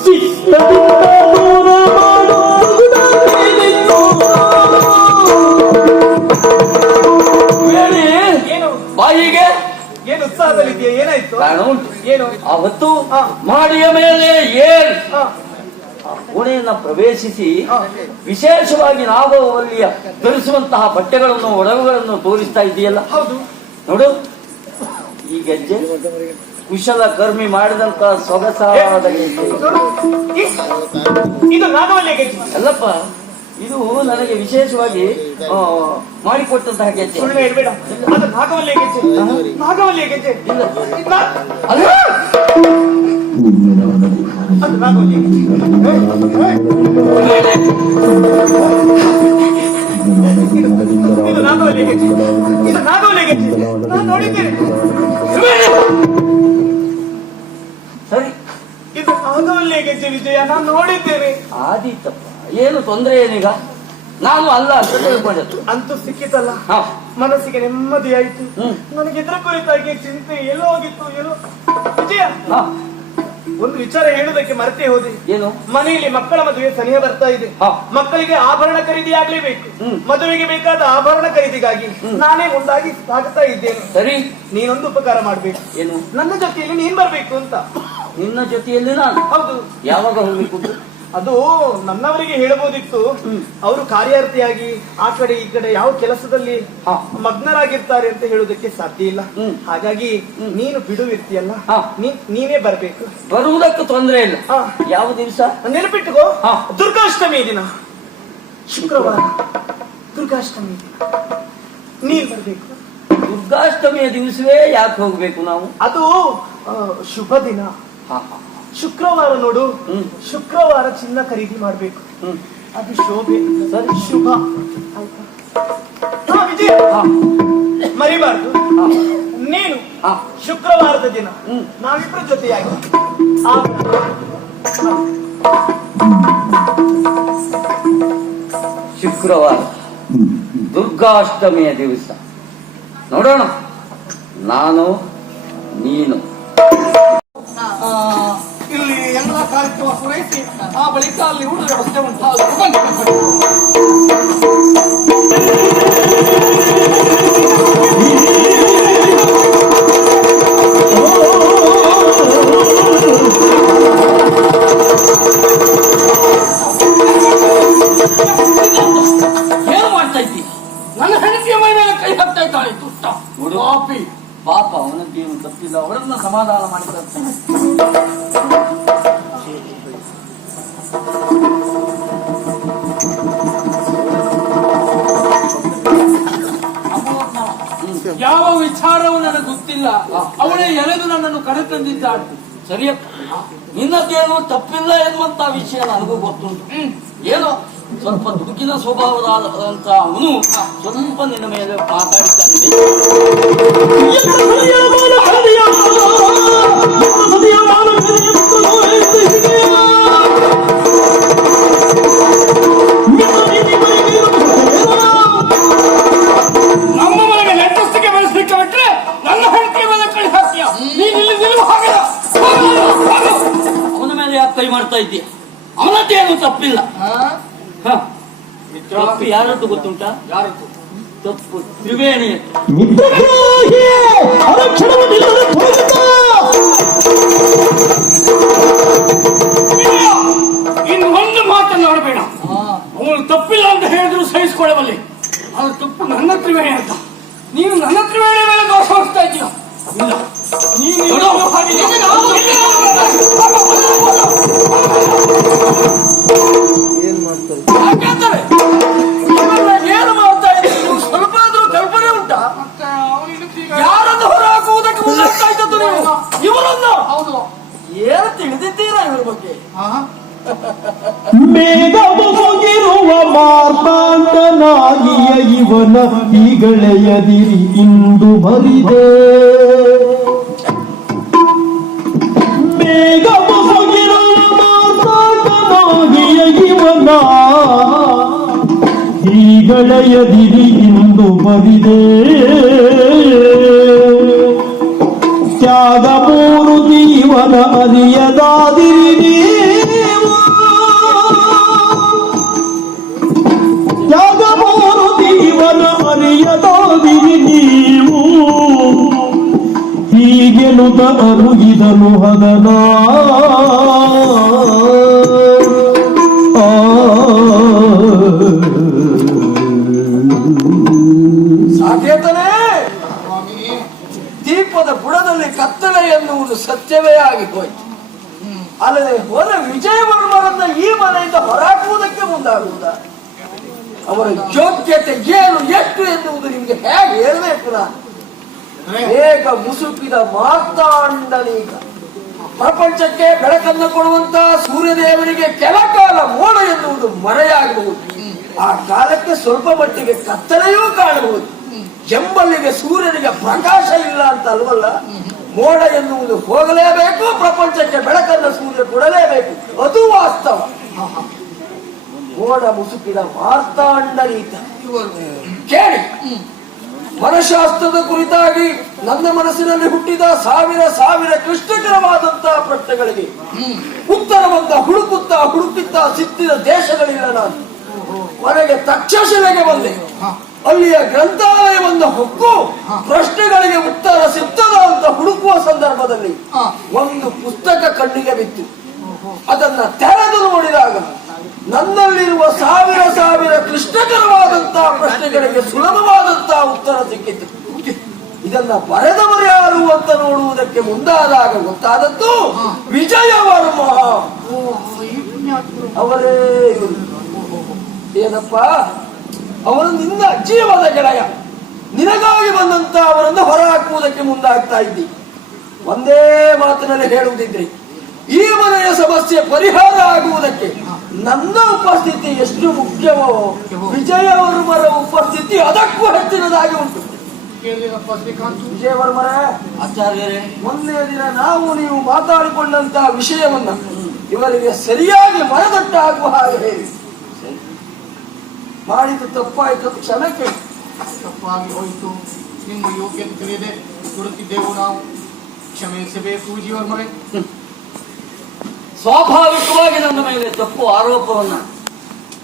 ಚಿತ್ತದಿಂದ ದೂರ ಮಾಡು ಬಾಯಿಗೆ ಏನು ಉತ್ಸಾಹದಲ್ಲಿದೆಯಾ? ಏನಾಯ್ತು? ಕಾರಣ ಉಂಟು. ಏನು? ಅವತ್ತು ಮಾಡಿಯ ಮೇಲೆ ಏರಿ ಕೋಣೆಯನ್ನ ಪ್ರವೇಶಿಸಿ ವಿಶೇಷವಾಗಿ ನಾಗವಲ್ಲಿಯ ಧರಿಸುವಂತಹ ಬಟ್ಟೆಗಳನ್ನು ಒಡವುಗಳನ್ನು ತೋರಿಸ್ತಾ ಇದೆಯಲ್ಲ. ಹೌದು. ನೋಡು ಈ ಗೆಜ್ಜೆ ಕುಶಲ ಕರ್ಮಿ ಮಾಡಿದಂತಹ ಸೊಗಸಾದ ಗೆಜ್ಜೆ. ಇದು ನಾಗವಲ್ಲಿಯ ಗೆಜ್ಜೆ ಅಲ್ಲಪ್ಪ, ಇದು ನನಗೆ ವಿಶೇಷವಾಗಿ ಮಾಡಿಕೊಟ್ಟಂತಹ ಗೆಜ್ಜೆ. ಸುಳ್ಳು ಹೇಳ್ಬೇಡ, ಅದು ನಾಗವಲ್ಲಿಯ ಗೆಜ್ಜೆ. ನಾಗವಲ್ಲಿಯ ಗೆಜ್ಜೆ ಇಲ್ಲ ಅಲ್ಲ, ಅದು ನಾಗವಲ್ಲಿಯ ಗೆಜ್ಜೆ. ಇದು ನಾಗವಲ್ಲಿಯ ಗೆಜ್ಜೆ, ಇದು ನಾಗವಲ್ಲಿಯ ಗೆಜ್ಜೆ. ನಾನು ನೋಡಿದ್ದೇನೆ. ಸರಿ, ಇದು ನಾಗವಲ್ಲಿಯ ಗೆಜ್ಜೆ ವಿಜಯ, ನಾನು ನೋಡಿದ್ದೇನೆ. ಆದೀತಪ್ಪ, ಏನು ತೊಂದರೆ ಏನೀಗ? ನಾನು ಅಲ್ಲ ಅಂತ ತಿಳ್ಕೊಂಡದ್ದು. ಅಂತೂ ಸಿಕ್ಕಿತಲ್ಲ, ಹಾ. ಮನಸ್ಸಿಗೆ ನೆಮ್ಮದಿ ಆಯ್ತು. ಹ್ಮ್. ನನಗೆ ಇದರ ಕುರಿತಾಗಿ ಚಿಂತೆ ಎಲ್ಲೋ ಹೋಗಿತ್ತು. ಎಲ್ಲೋ ವಿಜಯ, ಹಾ. ಒಂದು ವಿಚಾರ ಹೇಳುವುದಕ್ಕೆ ಮರೆತೇ ಹೋದೆ. ಏನು? ಮನೆಯಲ್ಲಿ ಮಕ್ಕಳ ಮದುವೆ ಸನಿಹ ಬರ್ತಾ ಇದೆ. ಹಾ. ಮಕ್ಕಳಿಗೆ ಆಭರಣ ಖರೀದಿ ಆಗ್ಲೇಬೇಕು. ಹ್ಮ್. ಮದುವೆಗೆ ಬೇಕಾದ ಆಭರಣ ಖರೀದಿಗಾಗಿ ನಾನೇ ಮುಂದಾಗಿ ಸಾಗುತ್ತಾ ಇದ್ದೇನೆ. ಸರಿ, ನೀನೊಂದು ಉಪಕಾರ ಮಾಡ್ಬೇಕು. ಏನು? ನನ್ನ ಜೊತೆಯಲ್ಲಿ ನೀನ್ ಬರ್ಬೇಕು ಅಂತ. ನಿನ್ನ ಜೊತೆಯಲ್ಲಿ ನಾನು ಹೌದು, ಯಾವಾಗ ಹೋಗ್ಬೇಕು? ಅದು ನನ್ನವರಿಗೆ ಹೇಳಬಹುದಿತ್ತು. ಹ್ಮ್. ಅವರು ಕಾರ್ಯಾರ್ಥಿಯಾಗಿ ಆ ಕಡೆ ಈ ಕಡೆ ಯಾವ ಕೆಲಸದಲ್ಲಿ ಹಾ. ಮಗ್ನರಾಗಿರ್ತಾರೆ ಅಂತ ಹೇಳುವುದಕ್ಕೆ ಸಾಧ್ಯ ಇಲ್ಲ. ಹ್ಮ್. ಹಾಗಾಗಿ ನೀನು ಬಿಡುವಿರ್ತೀಯಲ್ಲ, ಹಾ. ನೀನೇ ಬರ್ಬೇಕು. ಬರುವುದಕ್ಕೂ ತೊಂದರೆ ಇಲ್ಲ. ಹಾ. ಯಾವ ದಿವಸ? ನೆನಪಿಟ್ಟುಕೋ, ಹಾ. ದುರ್ಗಾಷ್ಟಮಿ ದಿನ, ಶುಕ್ರವಾರ ದುರ್ಗಾಷ್ಟಮಿ ದಿನ ನೀನ್ ಬರ್ಬೇಕು. ದುರ್ಗಾಷ್ಟಮಿಯ ದಿವಸವೇ ಯಾಕೆ ಹೋಗ್ಬೇಕು ನಾವು? ಅದು ಶುಭ ದಿನ. ಹಾ, ಹಾ. ಶುಕ್ರವಾರ ನೋಡು, ಹ್ಮ್. ಶುಕ್ರವಾರ ಚಿನ್ನ ಖರೀದಿ ಮಾಡ್ಬೇಕು. ಹ್ಮ್. ಅದು ಶೋಭೆ, ಸರಿ. ಶುಭ. ಆಯ್ತಾ? ಹಾ ವಿಜಯ, ಹಾ. ಮರಿಬಾರ್ದು. ಹಾ. ನೀನು ಹಾ. ಶುಕ್ರವಾರದ ದಿನ ಹ್ಮ್. ನಾವಿಬ್ರ ಜೊತೆಯಾಗಿ ಶುಕ್ರವಾರ ದುರ್ಗಾಷ್ಟಮಿಯ ದಿವಸ ನೋಡೋಣ, ನಾನು ನೀನು. ಇಲ್ಲಿ ಎಲ್ಲ ಕಾರ್ಯಕ್ರಮ ಪೂರೈಸಿ ಆ ಬಳಿಕ ಅಲ್ಲಿ ಊಟದ ವ್ಯವಸ್ಥೆ ಉಂಟು. ಬನ್ನಿ. ಏನು ಮಾಡ್ತಾ ಇದ್ದೀಯ? ನನ್ನ ಹೆಂಡತಿಯ ಮೈ ಮೇಲೆ ಕೈ ಹಾಕ್ತಾ ಇದ್ದಾಳೆ ದುಷ್ಟ ಪಾಪಿ. ಪಾಪ, ಅವನದ್ದೇನು ತಪ್ಪಿಲ್ಲ, ಅವರನ್ನ ಸಮಾಧಾನ ಮಾಡಿದ. ಯಾವ ವಿಚಾರವೂ ನನಗೆ ಗೊತ್ತಿಲ್ಲ, ಅವಳೇ ಎಳೆದು ನನ್ನನ್ನು ಕರೆತಂದಿದ್ದಾಳೆ. ಸರಿಯಪ್ಪ, ನಿನ್ನದ್ದೇನು ತಪ್ಪಿಲ್ಲ ಎನ್ನುವಂತ ವಿಷಯ ನನಗೂ ಗೊತ್ತುಂಟು. ಏನೋ ಸ್ವಲ್ಪ ದುಡುಕಿನ ಸ್ವಭಾವದ ಅವನು ಸ್ವಲ್ಪ ನಿನ್ನ ಮೇಲೆ ಮಾತಾಡಿದ್ದಾನೆ. ನಮ್ಮ ಮನೆಗೆ ನೆಟ್ಟಸ್ತಿಗೆ ಬೆಳೆಸಲಿಕ್ಕೆ ಬಿಟ್ರೆ ನನ್ನ ಹೆಂಡತಿಯ ಮೇಲೆ ಕೈ ಹಾಕ್ತೀಯ. ನೀನು ಇಲ್ಲಿ ನಿಲ್ಲುವ ಹಾಗೆ ಅವನ ಮೇಲೆ ಯಾಕೆ ಕೈ ಮಾಡ್ತಾ ಇದ್ದೀಯ? ಅವನದ್ದೇನು ತಪ್ಪಿಲ್ಲ. ಹ. ತಪ್ಪು ಯಾರದ್ದು ಗೊತ್ತುಂಟ? ಯಾರದ್ದು? ತಪ್ಪು ತ್ರಿವೇಣಿ. ಮಿತ್ರದ್ರೋಹಿ ಅರಕ್ಷಣವನ್ನಿಲ್ಲದೆ ತೊಲಗುತ್ತ. ಇನ್ನು ಒಂದು ಮಾತನ್ನು ಆಡಬೇಡ. ಅವಳು ತಪ್ಪಿಲ್ಲ ಅಂತ ಹೇಳಿದ್ರು ಸಹಿಸಿಕೊಳ್ಳಬಲ್ಲೆ, ಅವಳು ತಪ್ಪು ನನ್ನ ತ್ರಿವೇಣಿ ಅಂತ. ನೀನು ನನ್ನ ತ್ರಿವೇಣಿ ಮೇಲೆ ದೋಷ ಹೊರಿಸ್ತಾ ಇದ್ದೀಯ. ಇಲ್ಲ, ನೀನು ಹೇಳೋ ಹಾಗೆ ಯಾಕೆಂದರೆ ಇವೆಲ್ಲ ಏನು ಮಾಡ್ತಾ ಇದ್ದೀರಿ? ನೀವು ಸ್ವಲ್ಪ ಆದ್ರೂ ಕಲ್ಪನೆ ಉಂಟಾ? ಯಾರನ್ನು ಹೊರ ಹಾಕುವುದಕ್ಕೆ ಮುಂದಾಗ್ತಾ ಇದ್ದದ್ದು ನೀವು? ಇವರನ್ನು ಏನು ತಿಳಿದಿದ್ದೀರಾ ಇವರ ಬಗ್ಗೆ? ಮೇಘವು ಹೋಗಿರುವ ಮಾರ್ತಾಂಡನಾಗಿಯ ಇವನ ಈಗಳೆಯದಿರಿ ಇಂದು ಬರಿದೆ. ಮೇಘವು ಹೋಗಿರುವ ಮಾರ್ತಾಂಡನಾಗಿಯ ಇವನ ಈಗಳೆಯದಿರಿ ಇಂದು ಬರಿದೆ. ತ್ಯಾಗ ಮೂರು ಜೀವನ ಅರಿಯದಾದಿರಿ ನೀವು. ತ್ಯಾಗ ಮೂರು ಜೀವನ ಅರಿಯದಾದಿರಿ ನೀವು. ಹೀಗೆನುತ ಅರುಗಿದನು ಹದನ ಸಾಧ್ಯತನೇ ದೀಪದ ಬುಡದಲ್ಲಿ ಕತ್ತಲೆ ಎನ್ನುವುದು ಸತ್ಯವೇ ಆಗಿ ಹೋಯಿತು. ಅಲ್ಲದೆ ಹೊರ ವಿಜಯವರ್ಮರನ್ನ ಈ ಮನೆಯಿಂದ ಹೊರಹಾಕುವುದಕ್ಕೆ ಮುಂದಾಗುವುದ? ಅವರ ಯೋಗ್ಯತೆ ಏನು ಎಷ್ಟು ಎನ್ನುವುದು ನಿಮ್ಗೆ ಹೇಗೆ ಹೇಳಬೇಕು ನಾನು? ಬೇಗ ಮುಸುಕಿದ ಮಾರ್ತಾಂಡನೀಗ ಪ್ರಪಂಚಕ್ಕೆ ಬೆಳಕನ್ನು ಕೊಡುವಂತ ಸೂರ್ಯದೇವನಿಗೆ ಕೆಲ ಕಾಲ ಮೋಡ ಎನ್ನುವುದು ಮರೆಯಾಗಬಹುದು. ಆ ಕಾಲಕ್ಕೆ ಸ್ವಲ್ಪ ಮಟ್ಟಿಗೆ ಕತ್ತಲೆಯೂ ಕಾಣಬಹುದು. ಎಂಬಲ್ಲಿಗೆ ಸೂರ್ಯನಿಗೆ ಪ್ರಕಾಶ ಇಲ್ಲ ಅಂತ ಅಲ್ವಲ್ಲ, ಮೋಡ ಎನ್ನುವುದು ಹೋಗಲೇಬೇಕು, ಪ್ರಪಂಚಕ್ಕೆ ಬೆಳಕನ್ನು ಸೂರ್ಯ ಕೊಡಲೇಬೇಕು, ಅದು ವಾಸ್ತವ. ಮೋಡ ಮುಸುಕಿದ ಮಾರ್ತಾಂಡನೀತ ಕೇಳಿ. ಮನಶಾಸ್ತ್ರದ ಕುರಿತಾಗಿ ನನ್ನ ಮನಸ್ಸಿನಲ್ಲಿ ಹುಟ್ಟಿದ ಸಾವಿರ ಕ್ಲಿಷ್ಟಕರವಾದಂತಹ ಪ್ರಶ್ನೆಗಳಿಗೆ ಉತ್ತರವಂತ ಹುಡುಕುತ್ತಾ ಸಿಕ್ಕಿದ ದೇಶಗಳಿಲ್ಲ. ನಾನು ಮನೆಗೆ ತಕ್ಷಶಿಲೆಗೆ ಬಂದೆ. ಅಲ್ಲಿಯ ಗ್ರಂಥಾಲಯವನ್ನು ಹೊಕ್ಕು ಪ್ರಶ್ನೆಗಳಿಗೆ ಉತ್ತರ ಸಿಗ್ತದ ಅಂತ ಹುಡುಕುವ ಸಂದರ್ಭದಲ್ಲಿ ಒಂದು ಪುಸ್ತಕ ಕಣ್ಣಿಗೆ ಬಿತ್ತು. ಅದನ್ನ ತೆರೆದು ನೋಡಿದಾಗ ನನ್ನಲ್ಲಿರುವ ಸಾವಿರ ಕ್ಲಿಷ್ಟಕರವಾದಂತಹ ಪ್ರಶ್ನೆಗಳಿಗೆ ಸುಲಭವಾದಂತಹ ಉತ್ತರ ಸಿಕ್ಕಿತು. ಇದನ್ನ ಬರೆದವರು ಯಾರು ಅಂತ ನೋಡುವುದಕ್ಕೆ ಮುಂದಾದಾಗ ಗೊತ್ತಾದದ್ದು ವಿಜಯವರ್ಮ. ಅವರೇ ಏನಪ್ಪ, ಅವರು ನಿನ್ನ ಜೀವದ ಗೆಳೆಯ. ನಿನಗಾಗಿ ಬಂದಂತ ಅವರನ್ನು ಹೊರ ಹಾಕುವುದಕ್ಕೆ ಮುಂದಾಗ್ತಾ ಇದ್ದಿ. ಒಂದೇ ಮಾತಿನಲ್ಲಿ ಹೇಳುವುದಿದ್ರೆ ಈ ಮನೆಯ ಸಮಸ್ಯೆ ಪರಿಹಾರ ಆಗುವುದಕ್ಕೆ ನನ್ನ ಉಪಸ್ಥಿತಿ ಎಷ್ಟು ಮುಖ್ಯವೋ ವಿಜಯವರ್ಮರ ಉಪಸ್ಥಿತಿ ಅದಕ್ಕೂ ಹೆಚ್ಚಿನದಾಗಿ ಉಂಟು. ವಿಜಯವರ್ಮರೇ, ಆಚಾರ್ಯರೇ, ಒಂದೇ ದಿನ ನಾವು ನೀವು ಮಾತಾಡಿಕೊಂಡಂತಹ ವಿಷಯವನ್ನ ಇವರಿಗೆ ಸರಿಯಾಗಿ ಮನದಟ್ಟಾಗುವ ಹಾಗೆ ಹೇಳಿ. ಮಾಡಿದ್ದು ತಪ್ಪಾಯಿತು, ಕ್ಷಮೆ ಕೇಳಿ. ತಪ್ಪಾಗಿ ಹೋಯಿತು, ನಿಮ್ಮ ಯೋಗ್ಯತೆ ತಿಳಿಯದೆ ದುಡುತ್ತಿದ್ದೆವು ನಾವು, ಕ್ಷಮಿಸಬೇಕು ವಿಜಯವರ್ಮರೇ. ಸ್ವಾಭಾವಿಕವಾಗಿ ನನ್ನ ಮೇಲೆ ತಪ್ಪು ಆರೋಪವನ್ನ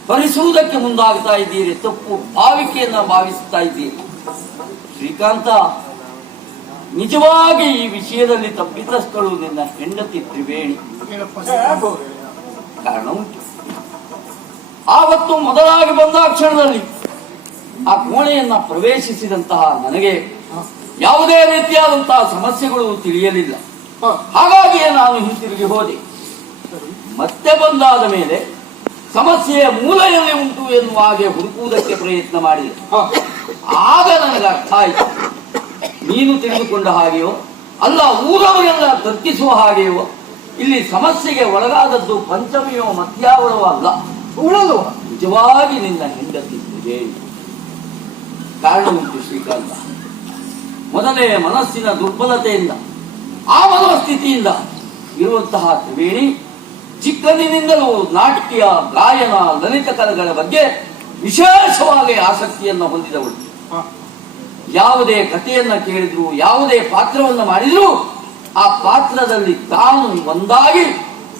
ಭರಿಸುವುದಕ್ಕೆ ಮುಂದಾಗ್ತಾ ಇದ್ದೀರಿ, ತಪ್ಪು ಭಾವಿಕೆಯನ್ನ ಭಾವಿಸ್ತಾ ಇದ್ದೀರಿ. ಶ್ರೀಕಾಂತ, ನಿಜವಾಗಿ ಈ ವಿಷಯದಲ್ಲಿ ತಪ್ಪಿತಸ್ಥಳು ನಿನ್ನ ಹೆಂಡತಿ ತ್ರಿವೇಣಿ. ಕಾರಣ ಉಂಟು. ಆವತ್ತು ಮೊದಲಾಗಿ ಬಂದ ಕ್ಷಣದಲ್ಲಿ ಆ ಕೋಣೆಯನ್ನ ಪ್ರವೇಶಿಸಿದಂತಹ ನನಗೆ ಯಾವುದೇ ರೀತಿಯಾದಂತಹ ಸಮಸ್ಯೆಗಳು ತಿಳಿಯಲಿಲ್ಲ. ಹಾಗಾಗಿಯೇ ನಾನು ಹಿಂತಿರುಗಿ ಹೋದೆ. ಮತ್ತೆ ಬಂದಾದ ಮೇಲೆ ಸಮಸ್ಯೆಯ ಮೂಲ ಎಲ್ಲಿ ಉಂಟು ಎನ್ನುವ ಹಾಗೆ ಹುಡುಕುವುದಕ್ಕೆ ಪ್ರಯತ್ನ ಮಾಡಿದೆ. ಆಗ ನನಗೆ ಅರ್ಥ ಆಯಿತು, ನೀನು ತಿಳಿದುಕೊಂಡ ಹಾಗೆಯೋ ಅಲ್ಲ, ಊರವರೆಲ್ಲ ತರ್ಕಿಸುವ ಹಾಗೆಯೋ ಇಲ್ಲಿ ಸಮಸ್ಯೆಗೆ ಒಳಗಾದದ್ದು ಪಂಚಮಿಯೋ ಮಧ್ಯಾವಳವೋ ಅಲ್ಲ, ಉಳಲು ನಿಜವಾಗಿ ನಿನ್ನ ಹೆಂಡತಿ ತ್ರಿವೇಣಿ. ಕಾರಣ ಉಂಟು ಶ್ರೀಕಾಂತ. ಮೊದಲೇ ಮನಸ್ಸಿನ ದುರ್ಬಲತೆಯಿಂದ, ಆ ಮನೋಸ್ಥಿತಿಯಿಂದ ಇರುವಂತಹ ತ್ರಿವೇಣಿ ಚಿಕ್ಕಂದಿನಿಂದಲೂ ನಾಟ್ಯ, ಗಾಯನ, ಲಲಿತ ಕಲೆಗಳ ಬಗ್ಗೆ ವಿಶೇಷವಾಗಿ ಆಸಕ್ತಿಯನ್ನು ಹೊಂದಿದವಳು. ಯಾವುದೇ ಕಥೆಯನ್ನ ಕೇಳಿದ್ರು, ಯಾವುದೇ ಪಾತ್ರವನ್ನು ಮಾಡಿದ್ರು ಆ ಪಾತ್ರದಲ್ಲಿ ತಾನು ಒಂದಾಗಿ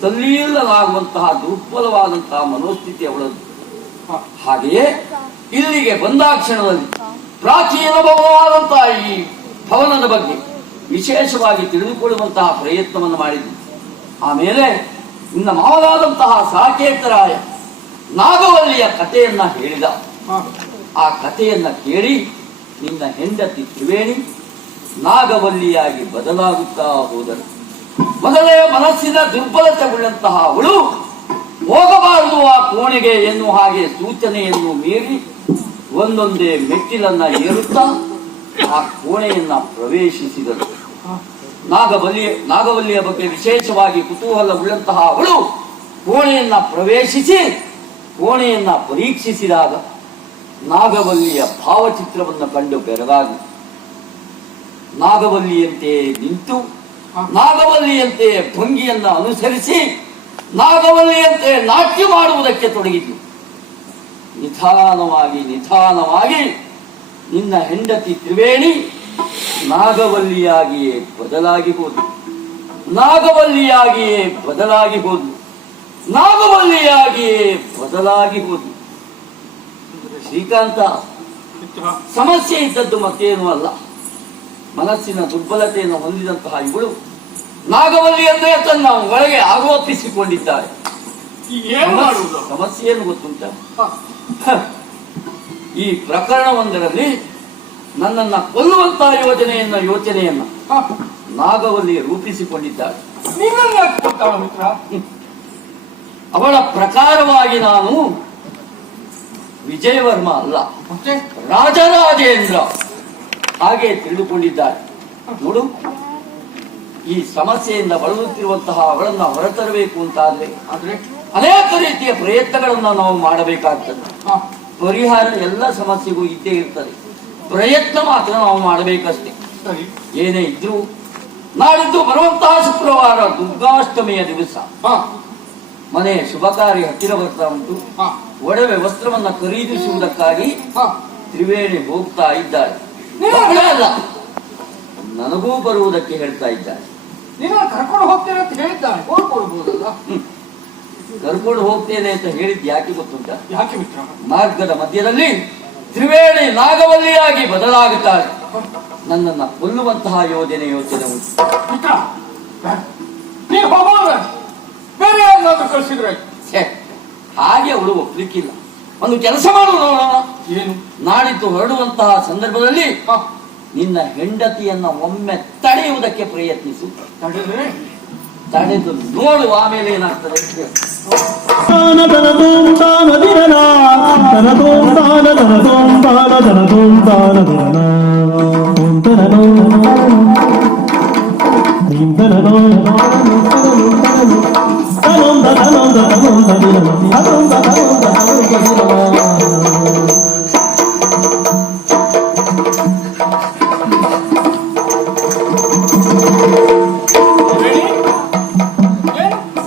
ತಲ್ಲೀನಲಾಗುವಂತಹ ದುರ್ಬಲವಾದಂತಹ ಮನೋಸ್ಥಿತಿ ಅವಳದ್ದು. ಹಾಗೆಯೇ ಇಲ್ಲಿಗೆ ಬಂದಾಕ್ಷಣದಲ್ಲಿ ಪ್ರಾಚೀನ ಭವನವಾದಂತಹ ಈ ಭವನದ ಬಗ್ಗೆ ವಿಶೇಷವಾಗಿ ತಿಳಿದುಕೊಳ್ಳುವಂತಹ ಪ್ರಯತ್ನವನ್ನು ಮಾಡಿದ್ವಿ. ಆಮೇಲೆ ನಿನ್ನ ಮಾವನಾದಂತಹ ಸಾಕೇತರಾಯ ನಾಗವಲ್ಲಿಯ ಕಥೆಯನ್ನ ಹೇಳಿದ. ಆ ಕಥೆಯನ್ನ ಕೇಳಿ ನಿನ್ನ ಹೆಂಡತಿ ತ್ರಿವೇಣಿ ನಾಗವಲ್ಲಿಯಾಗಿ ಬದಲಾಗುತ್ತಾ ಹೋದರು. ಮೊದಲೇ ಮನಸ್ಸಿನ ದುರ್ಬಲತೆಗೊಳ್ಳಂತಹ ಅವಳು ಹೋಗಬಾರದು ಆ ಕೋಣೆಗೆ ಎನ್ನುವ ಹಾಗೆ ಸೂಚನೆಯನ್ನು ಮೀರಿ ಒಂದೊಂದೇ ಮೆಟ್ಟಿಲನ್ನ ಏರುತ್ತಾ ಆ ಕೋಣೆಯನ್ನ ಪ್ರವೇಶಿಸಿದರು. ನಾಗವಲ್ಲಿಯ ಬಗ್ಗೆ ವಿಶೇಷವಾಗಿ ಕುತೂಹಲವುಳ್ಳಂತಹ ಅವಳು ಕೋಣೆಯನ್ನ ಪ್ರವೇಶಿಸಿ ಕೋಣೆಯನ್ನ ಪರೀಕ್ಷಿಸಿದಾಗ ನಾಗವಲ್ಲಿಯ ಭಾವಚಿತ್ರವನ್ನು ಕಂಡು ಬೆರಗಾಗಿ ನಾಗವಲ್ಲಿಯಂತೆ ನಿಂತು, ನಾಗವಲ್ಲಿಯಂತೆ ಭಂಗಿಯನ್ನ ಅನುಸರಿಸಿ, ನಾಗವಲ್ಲಿಯಂತೆ ನಾಟ್ಯ ಮಾಡುವುದಕ್ಕೆ ತೊಡಗಿತು. ನಿಧಾನವಾಗಿ ನಿನ್ನ ಹೆಂಡತಿ ತ್ರಿವೇಣಿ ನಾಗವಲ್ಲಿಯಾಗಿಯೇ ಬದಲಾಗಿ ಹೋದು, ನಾಗವಲ್ಲಿಯಾಗಿಯೇ ಬದಲಾಗಿ ಹೋದು, ನಾಗವಲ್ಲಿಯಾಗಿಯೇ ಬದಲಾಗಿ ಹೋದು. ಶ್ರೀಕಾಂತ, ಸಮಸ್ಯೆ ಇದ್ದದ್ದು ಮತ್ತೇನೂ ಅಲ್ಲ, ಮನಸ್ಸಿನ ದುರ್ಬಲತೆಯನ್ನು ಹೊಂದಿದಂತಹ ಇವಳು ನಾಗವಲ್ಲಿಯನ್ನೇ ತನ್ನ ಒಳಗೆ ಆರೋಪಿಸಿಕೊಂಡಿದ್ದಾರೆ. ಸಮಸ್ಯೆ ಏನು ಗೊತ್ತುಂಟ? ಈ ಪ್ರಕರಣವೊಂದರಲ್ಲಿ ನನ್ನನ್ನ ಕೊಲ್ಲುವಂತಹ ಯೋಚನೆಯನ್ನ ನಾಗವಲ್ಲಿ ರೂಪಿಸಿಕೊಂಡಿದ್ದಾಳೆ. ಅವಳ ಪ್ರಕಾರವಾಗಿ ನಾನು ವಿಜಯವರ್ಮ ಅಲ್ಲ, ಮತ್ತೆ ರಾಜರಾಜೇಂದ್ರ ಹಾಗೆ ತಿಳಿದುಕೊಂಡಿದ್ದಾರೆ. ನೋಡು, ಈ ಸಮಸ್ಯೆಯಿಂದ ಬಳಲುತ್ತಿರುವಂತಹ ಅವಳನ್ನ ಹೊರತರಬೇಕು ಅಂತಾದ್ರೆ ಅನೇಕ ರೀತಿಯ ಪ್ರಯತ್ನಗಳನ್ನ ನಾವು ಮಾಡಬೇಕಾಗ್ತದೆ. ಪರಿಹಾರ ಎಲ್ಲ ಸಮಸ್ಯೆಗೂ ಇದ್ದೇ ಇರ್ತದೆ, ಪ್ರಯತ್ನ ಮಾತ್ರ ನಾವು ಮಾಡಬೇಕಷ್ಟೇ. ಸರಿ, ಏನೇ ಇದ್ರು ನಾಳಿದ್ದು ಬರುವಂತಹ ಶುಕ್ರವಾರ ದುರ್ಗಾಷ್ಟಮಿಯ ದಿವಸ ಮನೆ ಶುಭ ಕಾರ್ಯ ಹತ್ತಿರ ಬರ್ತಾ ಉಂಟು. ಒಡವೆ ವಸ್ತ್ರವನ್ನ ಖರೀದಿಸುವುದಕ್ಕಾಗಿ ತ್ರಿವೇಣಿ ಹೋಗ್ತಾ ಇದ್ದಾರೆ. ಒಬ್ಬಳೇ ಅಲ್ಲ, ನನಗೂ ಬರುವುದಕ್ಕೆ ಹೇಳ್ತಾ ಇದ್ದಾರೆ. ನೀನು ಕರ್ಕೊಂಡು ಹೋಗ್ತೇನೆ ಅಂತ ಹೇಳಿದ್ದಾನೆ, ಹೋಗ್ಕೊಡ್ಬೋದಲ್ಲ? ಕರ್ಕೊಂಡು ಹೋಗ್ತೇನೆ ಅಂತ ಹೇಳಿದ್ ಯಾಕೆ ಗೊತ್ತುಂಟ? ಯಾಕೆ ಮಿತ್ರ? ಮಾರ್ಗದ ಮಧ್ಯದಲ್ಲಿ ತ್ರಿವೇಣಿ ನಾಗವಲ್ಲಿಯಾಗಿ ಬದಲಾಗುತ್ತಾರೆ. ನನ್ನನ್ನ ಕೊಲ್ಲುವಂತಹ ಯೋಚನೆ ಉಂಟು. ಮಿತ್ರ, ನೀವು ಹೋಗೋಣ, ಬೇರೆ ಯಾರನ್ನಾದ್ರೂ ಕಳಿಸಿದ್ರೆ? ಹಾಗೆ ಅವಳು ಒಪ್ಲಿಕ್ಕಿಲ್ಲ. ಒಂದು ಕೆಲಸ ಮಾಡೋಣ. ಏನು? ನಾಡಿದ್ದು ಹೊರಡುವಂತಹ ಸಂದರ್ಭದಲ್ಲಿ ನಿನ್ನ ಹೆಂಡತಿಯನ್ನ ಒಮ್ಮೆ ತಡೆಯುವುದಕ್ಕೆ ಪ್ರಯತ್ನಿಸು. ತಡೆದು ನೋಡು, ಆಮೇಲೆ ಏನಾಗ್ತದೆ.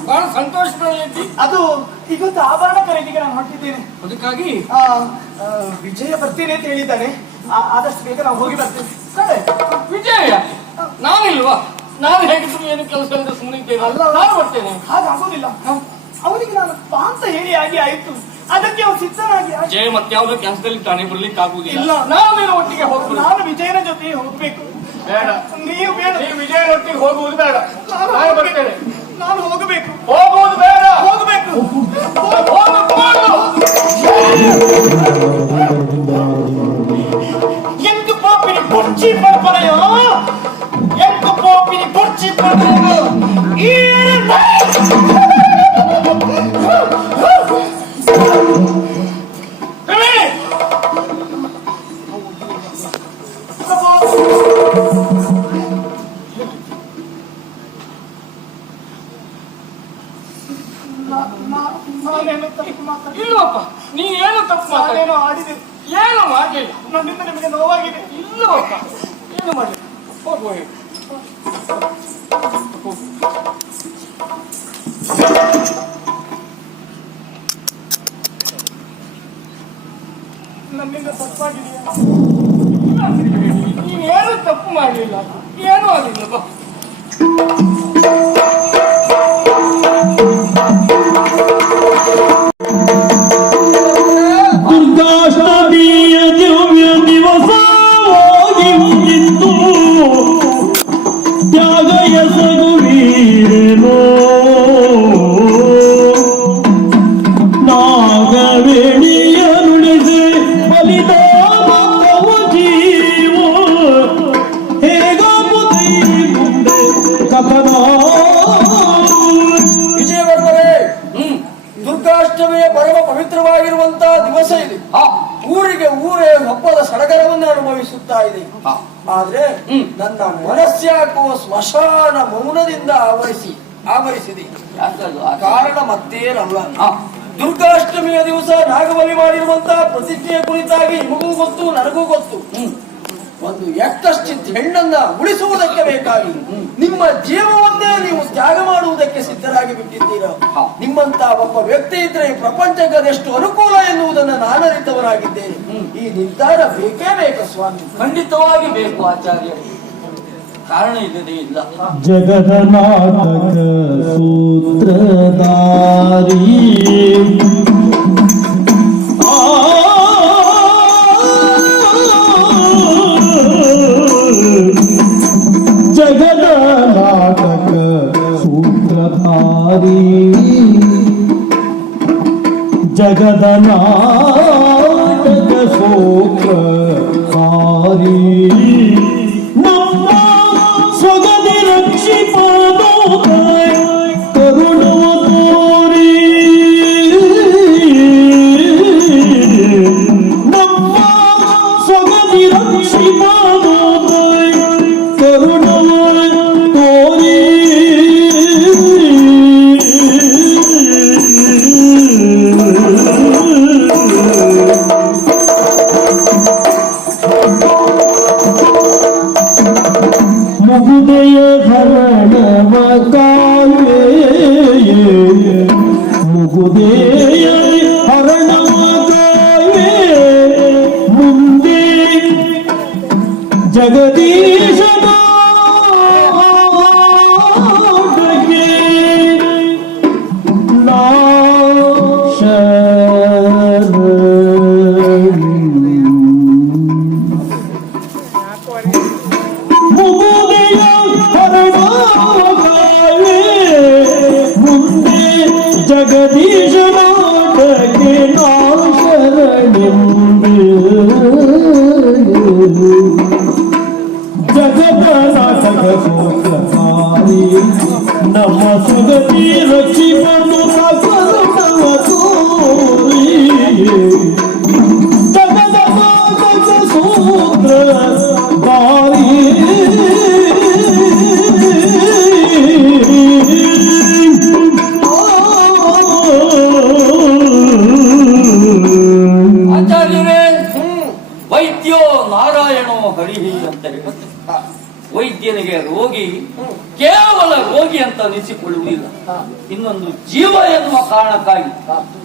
ಬಹಳ ಸಂತೋಷದಲ್ಲಿ ಅದು ಇವತ್ತು ಆಭರಣ ಖರೀದಿಗೆ ನಾನು ಹೊರಟಿದ್ದೇನೆ. ಅದಕ್ಕಾಗಿ ವಿಜಯ ಬರ್ತೀನಿ ಅಂತ ಹೇಳಿದ್ದಾನೆ. ಆದಷ್ಟು ಬೇಗ ನಾವು ಹೋಗಿ ಬರ್ತೇವೆ. ಕಡೆ ವಿಜಯ ನಾನಿಲ್ವಾ? ನಾನು ಹೇಗಿದ್ರು ಏನು ಕೆಲಸ ಇಲ್ಲದೆ ಸುಮ್ಮನೆ ಇದ್ದೇನೆ. ಅಲ್ಲ, ನಾನು ಬರ್ತೇನೆ. ಹಾಗಾಗೋದಿಲ್ಲ. ಅವನಿಗೆ ನಾನು ಬಾ ಅಂತ ಹೇಳಿ ಆಯ್ತು, ಅದಕ್ಕೆ ಅವನು ಸಿದ್ಧನಾಗಿ ವಿಜಯ ಮತ್ತೆ ಯಾವ್ದೋ ಕೆಲಸದಲ್ಲಿ ತಾನೇ ಬರ್ಲಿಕ್ಕೆ ಆಗುದಿಲ್ಲ. ಇಲ್ಲ, ನಾನು ಒಟ್ಟಿಗೆ ಹೋಗ್ಬೋದು. ನಾನು ವಿಜಯನ ಜೊತೆ ಹೋಗ್ಬೇಕು. ಬೇಡ, ನೀವು ಬೇಡ. ನೀವು ವಿಜಯನೊಟ್ಟಿಗೆ ಹೋಗುವುದು ಬೇಡ. ನಾನು ಬರ್ತೇನೆ. ನಾನು ಹೋಗಬೇಕು. ಹೋಗುವುದು ಬೇಡ, ಹೋಗಬೇಕು. ಎಂಟು ಪಾಪಿನಿ ಪುರ್ಚಿ ಪರ್ಪರೆಯೋ, ಎಂಟು ಪಾಪಿನಿ ಪುರ್ಚಿ ಪರ್ಪರೆಯೋ. ನಾನೇನು ತಪ್ಪು ಮಾತಾಡಿದೆ? ಇಲ್ಲಪ್ಪ, ನೀ ಏನು ತಪ್ಪು ನಾನೇನು ಆಡಿದೆ? ಏನು ಮಾಡಲಿಲ್ಲ. ನನ್ನಿಂದ ನಿಮಗೆ ನೋವಾಗಿದೆ? ಇಲ್ಲಪ್ಪ, ಏನು ಮಾಡಲಿಲ್ಲ. ಹೋಗುವ ಹೇಳಿ. ನನ್ನಿಂದ ತಪ್ಪಾಗಿದೆಯಾ? ನೀನೇನು ತಪ್ಪು ಮಾಡಲಿಲ್ಲ, ಏನೂ ಆಗಿಲ್ಲಪ್ಪ. ದುರ್ಗಾಷ್ಟಮಿಯ ದಿವ್ಯ ದಿವಸವಾಗಿ ಹೋಗಿತ್ತು, ತ್ಯಾಗ ಎಸಗುವೀರೇನೋ ನಾಗವೇಣಿಯ ನುಡಿಸಿ ಬಲಿದಾನವ ಜೀವ ಹೇಗಾಗುತ್ತೈ ಮುಂದೆ ಕಥನ. ವಿಜಯವರ್ಮರೇ, ದುರ್ಗಾಷ್ಟಮಿಯ ಪರಮ ಪವಿತ್ರವಾಗಿರುವಂತಹ ದಿವಸ ಇದೆ. ಊರಿಗೆ ಊರೇ ಹಬ್ಬದ ಸಡಗರವನ್ನು ಅನುಭವಿಸುತ್ತಾ ಇದೆ. ಆದ್ರೆ ನನ್ನ ಮನಸ್ಸ್ಯಾಕೋ ಸ್ಮಶಾನ ಮೌನದಿಂದ ಆವರಿಸಿದೆ. ಕಾರಣ ಮತ್ತೇನಲ್ಲ, ದುರ್ಗಾಷ್ಟಮಿಯ ದಿವಸ ನಾಗಬಲಿ ಮಾಡಿರುವಂತಹ ಪ್ರತಿಜ್ಞೆಯ ಕುರಿತಾಗಿ ನಿಮಗೂ ಗೊತ್ತು, ನನಗೂ ಗೊತ್ತು. ಒಂದು ಎಷ್ಟಷ್ಟಿದ್ದ ಹೆಣ್ಣನ್ನ ಉಳಿಸುವುದಕ್ಕೆ ಬೇಕಾಗಿ ನಿಮ್ಮ ಜೀವವನ್ನೇ ನೀವು ತ್ಯಾಗ ಮಾಡುವುದಕ್ಕೆ ಸಿದ್ಧರಾಗಿ ಬಿಟ್ಟಿದ್ದೀರಾ. ನಿಮ್ಮಂತ ಒಬ್ಬ ವ್ಯಕ್ತಿ ಇದ್ರೆ ಈ ಪ್ರಪಂಚಕ್ಕೆ ಅದೆಷ್ಟು ಅನುಕೂಲ ಎನ್ನುವುದನ್ನು ನಾನರಿತವರಾಗಿದ್ದೇನೆ. ಈ ನಿರ್ಧಾರ ಬೇಕೇ ಬೇಕು ಸ್ವಾಮಿ. ಖಂಡಿತವಾಗಿ ಬೇಕು ಆಚಾರ್ಯ, ಕಾರಣ ಇಲ್ಲದೆ ಇಲ್ಲ. ಜಗದ ನಾಟಕ ಸೂತ್ರಧಾರಿ ಜಗದ ನಾಟಕ ಸೂತ್ರಧಾರಿ ಜಗದ ನಾಟಕ ಸೂತ್ರಧಾರಿ ನಮ್ಮ ಸ್ವಗದಿ ರಕ್ಷಿಪದೋದಯ ಕರುಣವ ತೋರಿ ಮುಗುದೆಯ ಹರಣವಾಗವೆ ಮುಂದೆ ಜಗದೀಶನ ಜಗದೀಶ ನಾಟಕ್ಕೆ ನಾಶರಣೆಂದು ಜಗದ ನಾಟಕ ಸೂತ್ರಧಾರಿ ನಮ್ಮ ಸುಗತಿ ರಕ್ಷಿಪನು ಸಕಲವ ತೋರಿ ಜಗದ ನಾಟಕ ಸೂತ್ರಧಾರಿ ಆಚಾರ್ಯರೇ, ವೈದ್ಯೋ ನಾರಾಯಣೋ ಹರಿಹಿ ಅಂತ ಹೇಳುತ್ತೆ. ವೈದ್ಯನಿಗೆ ರೋಗಿ ಕೇವಲ ರೋಗಿ ಅಂತ ಅನಿಸಿಕೊಳ್ಳುವುದಿಲ್ಲ. ಇನ್ನೊಂದು ಜೀವ ಎನ್ನುವ ಕಾರಣಕ್ಕಾಗಿ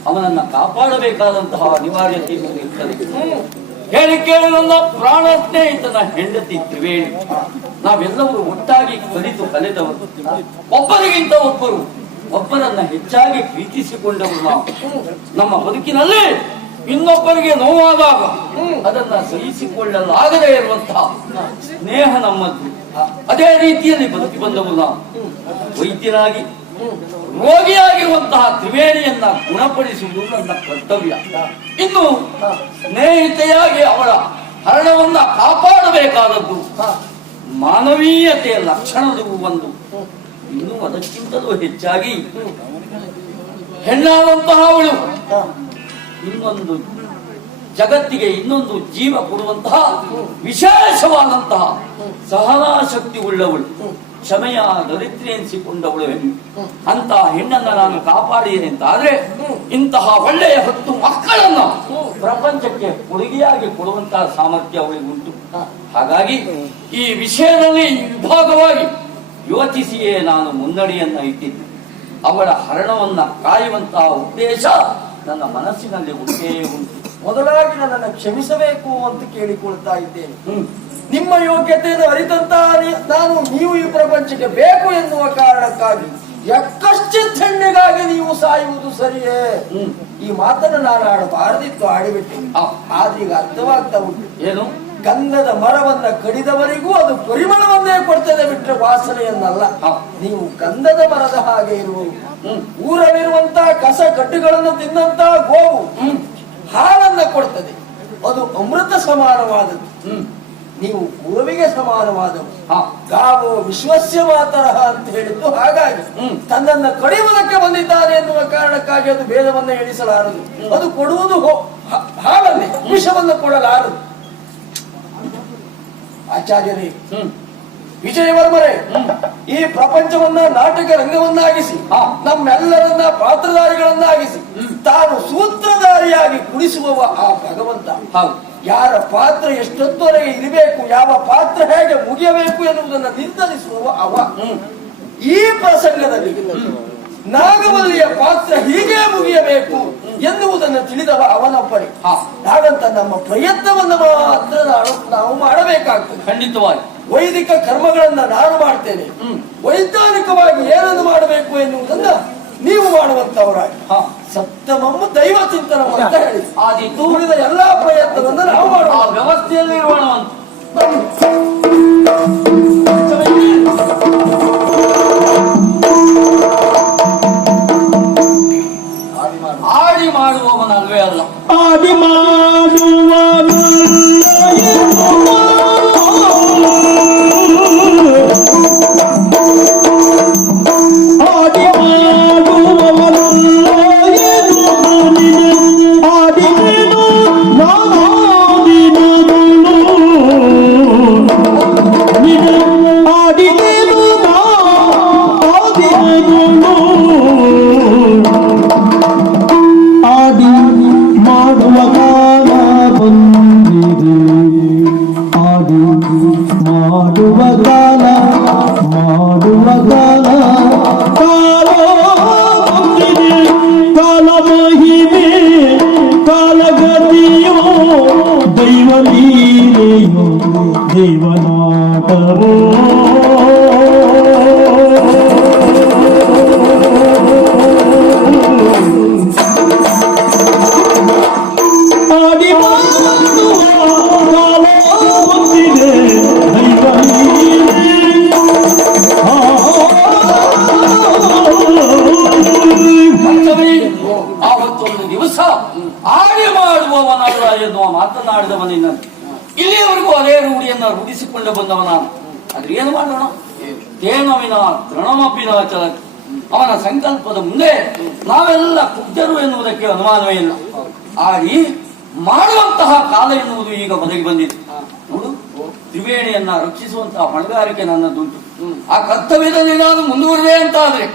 ಅವನನ್ನ ಕಾಪಾಡಬೇಕಾದಂತಹ ಅನಿವಾರ್ಯತೆ ಇರ್ತದೆ. ಹೇಳಿ ಕೇಳಿ ನನ್ನ ಪ್ರಾಣ ಸ್ನೇಹಿತನ ಹೆಂಡತಿ ತ್ರಿವೇಣಿ. ನಾವೆಲ್ಲರೂ ಒಟ್ಟಾಗಿ ಕಲಿತವರು, ಒಬ್ಬರಿಗಿಂತ ಒಬ್ಬರನ್ನ ಹೆಚ್ಚಾಗಿ ಪ್ರೀತಿಸಿಕೊಂಡವರು ನಾವು. ನಮ್ಮ ಬದುಕಿನಲ್ಲಿ ಇನ್ನೊಬ್ಬರಿಗೆ ನೋವಾದಾಗ ಅದನ್ನ ಸಹಿಸಿಕೊಳ್ಳಲಾಗದೇ ಇರುವಂತಹ ಸ್ನೇಹ ನಮ್ಮದ್ದು. ಅದೇ ರೀತಿಯಲ್ಲಿ ಬದುಕಿ ಬಂದವರು ನಾವು. ವೈದ್ಯನಾಗಿ ರೋಗಿಯಾಗಿರುವಂತಹ ತ್ರಿವೇಣಿಯನ್ನ ಗುಣಪಡಿಸುವುದು ನನ್ನ ಕರ್ತವ್ಯ. ಇನ್ನು ಸ್ನೇಹಿತೆಯಾಗಿ ಅವಳ ಹರಣವನ್ನ ಕಾಪಾಡಬೇಕಾದದ್ದು ಮಾನವೀಯತೆಯ ಲಕ್ಷಣದ ಒಂದು. ಇನ್ನು ಅದಕ್ಕಿಂತಲೂ ಹೆಚ್ಚಾಗಿ ಹೆಣ್ಣಾದಂತಹ ಅವಳು ಇನ್ನೊಂದು ಜಗತ್ತಿಗೆ ಇನ್ನೊಂದು ಜೀವ ಕೊಡುವಂತಹ ವಿಶೇಷವಾದಂತಹ ಸಹನಾಶಕ್ತಿ ಉಳ್ಳವಳು, ಕ್ಷಮೆಯ ದರಿದ್ರಿ ಎನಿಸಿಕೊಂಡವಳು ಹೆಣ್ಣು. ಅಂತಹ ಹೆಣ್ಣನ್ನ ನಾನು ಕಾಪಾಡಿದ್ದೇನೆ ಅಂತ ಆದ್ರೆ ಇಂತಹ ಒಳ್ಳೆಯ 10 ಮಕ್ಕಳನ್ನ ಪ್ರಪಂಚಕ್ಕೆ ಕೊಡುಗೆಯಾಗಿ ಕೊಡುವಂತಹ ಸಾಮರ್ಥ್ಯ ಅವಳಿಗೆ ಉಂಟು. ಹಾಗಾಗಿ ಈ ವಿಷಯದಲ್ಲಿ ವಿಭಾಗವಾಗಿ ಯೋಚಿಸಿಯೇ ನಾನು ಮುನ್ನಡೆಯನ್ನ ಇಟ್ಟಿದ್ದೆ. ಅವಳ ಹರಣವನ್ನ ಕಾಯುವಂತಹ ಉದ್ದೇಶ ನನ್ನ ಮನಸ್ಸಿನಲ್ಲಿ ಉಂಟೇ ಉಂಟು. ಮೊದಲಾಗಿ ನನ್ನನ್ನು ಕ್ಷಮಿಸಬೇಕು ಅಂತ ಕೇಳಿಕೊಳ್ತಾ ಇದ್ದೇನೆ. ನಿಮ್ಮ ಯೋಗ್ಯತೆಯನ್ನು ಅರಿತಂತ ನೀವು ಈ ಪ್ರಪಂಚಕ್ಕೆ ಬೇಕು ಎನ್ನುವ ಕಾರಣಕ್ಕಾಗಿ ಯಕ್ಕಶ್ಚಿತ್ ಹೆಣ್ಣಿಗಾಗಿ ನೀವು ಸಾಯುವುದು ಸರಿಯೇ? ಈ ಮಾತನ್ನು ನಾನು ಆಡಬಾರದಿತ್ತು, ಆಡಿಬಿಟ್ಟೆ. ಆದ್ರೆ ಈಗ ಅರ್ಥವಾಗ್ತಾ ಉಂಟು. ಏನು? ಗಂಧದ ಮರವನ್ನ ಕಡಿದವರಿಗೂ ಅದು ಪರಿಮಳವನ್ನೇ ಕೊಡ್ತದೆ ಬಿಟ್ಟರೆ ವಾಸನೆಯನ್ನಲ್ಲ. ನೀವು ಗಂಧದ ಮರದ ಹಾಗೆ ಇರುವುದು. ಊರಲ್ಲಿರುವಂತಹ ಕಸ ಕಡ್ಡಿಗಳನ್ನು ತಿನ್ನಂತಹ ಗೋವು ಹಾಲನ್ನ ಕೊಡ್ತದೆ, ಅದು ಅಮೃತ ಸಮಾನವಾದದ್ದು. ನೀವು ಗುರುವಿಗೆ ಸಮಾನವಾದವು. ಗಾವೋ ವಿಶ್ವಸ್ಯ ಮಾತರಹ ಅಂತ ಹೇಳಿದ್ದು ಹಾಗಾಗಿ ತನ್ನನ್ನು ಕಡಿಯುವುದಕ್ಕೆ ಬಂದಿದ್ದಾನೆ ಎನ್ನುವ ಕಾರಣಕ್ಕಾಗಿ ಅದು ಭೇದವನ್ನ ಎಣಿಸಲಾರದು. ಅದು ಕೊಡುವುದು ಹಾಲನ್ನೇ, ವಿಷವನ್ನು ಕೊಡಲಾರದು. ಆಚಾರ್ಯರೇ, ವಿಜಯವರ್ಮರೇ, ಈ ಪ್ರಪಂಚವನ್ನ ನಾಟಕ ರಂಗವನ್ನಾಗಿಸಿ ನಮ್ಮೆಲ್ಲರನ್ನ ಪಾತ್ರಧಾರಿಗಳನ್ನಾಗಿಸಿ ತಾನು ಸೂತ್ರಧಾರಿಯಾಗಿ ಕುಣಿಸುವವ ಆ ಭಗವಂತ. ಯಾರ ಪಾತ್ರ ಎಷ್ಟೊತ್ತವರೆಗೆ ಇರಬೇಕು, ಯಾವ ಪಾತ್ರ ಹೇಗೆ ಮುಗಿಯಬೇಕು ಎನ್ನುವುದನ್ನು ನಿರ್ಧರಿಸುವವ ಅವ. ಈ ಪ್ರಸಂಗದಲ್ಲಿ ನಾಗವಲ್ಲಿಯ ಪಾತ್ರ ಹೀಗೆ ಮುಗಿಯಬೇಕು ಎನ್ನುವುದನ್ನು ತಿಳಿದವ ಅವನೊಬ್ಬನೇ. ಹಾಗಂತ ನಮ್ಮ ಪ್ರಯತ್ನವನ್ನು ಮಾತ್ರ ನಾವು ಮಾಡಬೇಕಾಗ್ತದೆ. ಖಂಡಿತವಾಗಿ ವೈದಿಕ ಕರ್ಮಗಳನ್ನ ನಾನು ಮಾಡ್ತೇನೆ, ವೈಜ್ಞಾನಿಕವಾಗಿ ಏನನ್ನು ಮಾಡಬೇಕು ಎನ್ನುವುದನ್ನ ನೀವು ಮಾಡುವಂತವರಾಗಿ ಸಪ್ತಮಮ್ಮ ದೈವ ಚಿಂತನ ಅಂತ ಹೇಳಿ ಆದೀತು. ಉಳಿದ ಎಲ್ಲಾ ಪ್ರಯತ್ನವನ್ನ ನಾವು ಮಾಡುವ ವ್ಯವಸ್ಥೆಯಲ್ಲಿ ಇರೋಣ. ಆಡಿ ಮಾಡುವವನಲ್ವೇ ಅಲ್ಲ, ಆಡಿ ಮಾಡುವನು ಮಾಡುವ ಕಾಲ ಬಂದು ಆವತ್ತೊಂದು ದಿವಸ ಹಾಗೆ ಮಾಡುವವನಲ್ಲ ಎನ್ನುವ ಮಾತನಾಡಿದವನಿನ್ನ ಇಲ್ಲಿಯವರೆಗೂ ಅದೇ ರೂಢಿಯನ್ನ ರೂಢಿಸಿಕೊಂಡು ಬಂದವ ನಾನು. ಆದ್ರೆ ಏನು ಮಾಡೋಣ? ತೇನವಿನ ತೃಣಮಪ್ಪಿನ ಚಲ ಅವನ ಸಂಕಲ್ಪದ ಮುಂದೆ ನಾವೆಲ್ಲ ಕುಬ್ಜರು ಎನ್ನುವುದಕ್ಕೆ ಅನುಮಾನವೇ ಇಲ್ಲ. ಆಗಿ ಮಾಡುವಂತಹ ಕಾಲ ಎನ್ನುವುದು ಈಗ ಒದಗಿ ಬಂದಿದೆ. ನೋಡು, ತ್ರಿವೇಣಿಯನ್ನ ರಕ್ಷಿಸುವಂತಹ ಹೊಣೆಗಾರಿಕೆ ನನ್ನದುಂಟು. ಆ ಕರ್ತವ್ಯದಲ್ಲಿ ನಾನು ಮುಂದುವರಿದೆ ಅಂತ ಆದ್ರೆ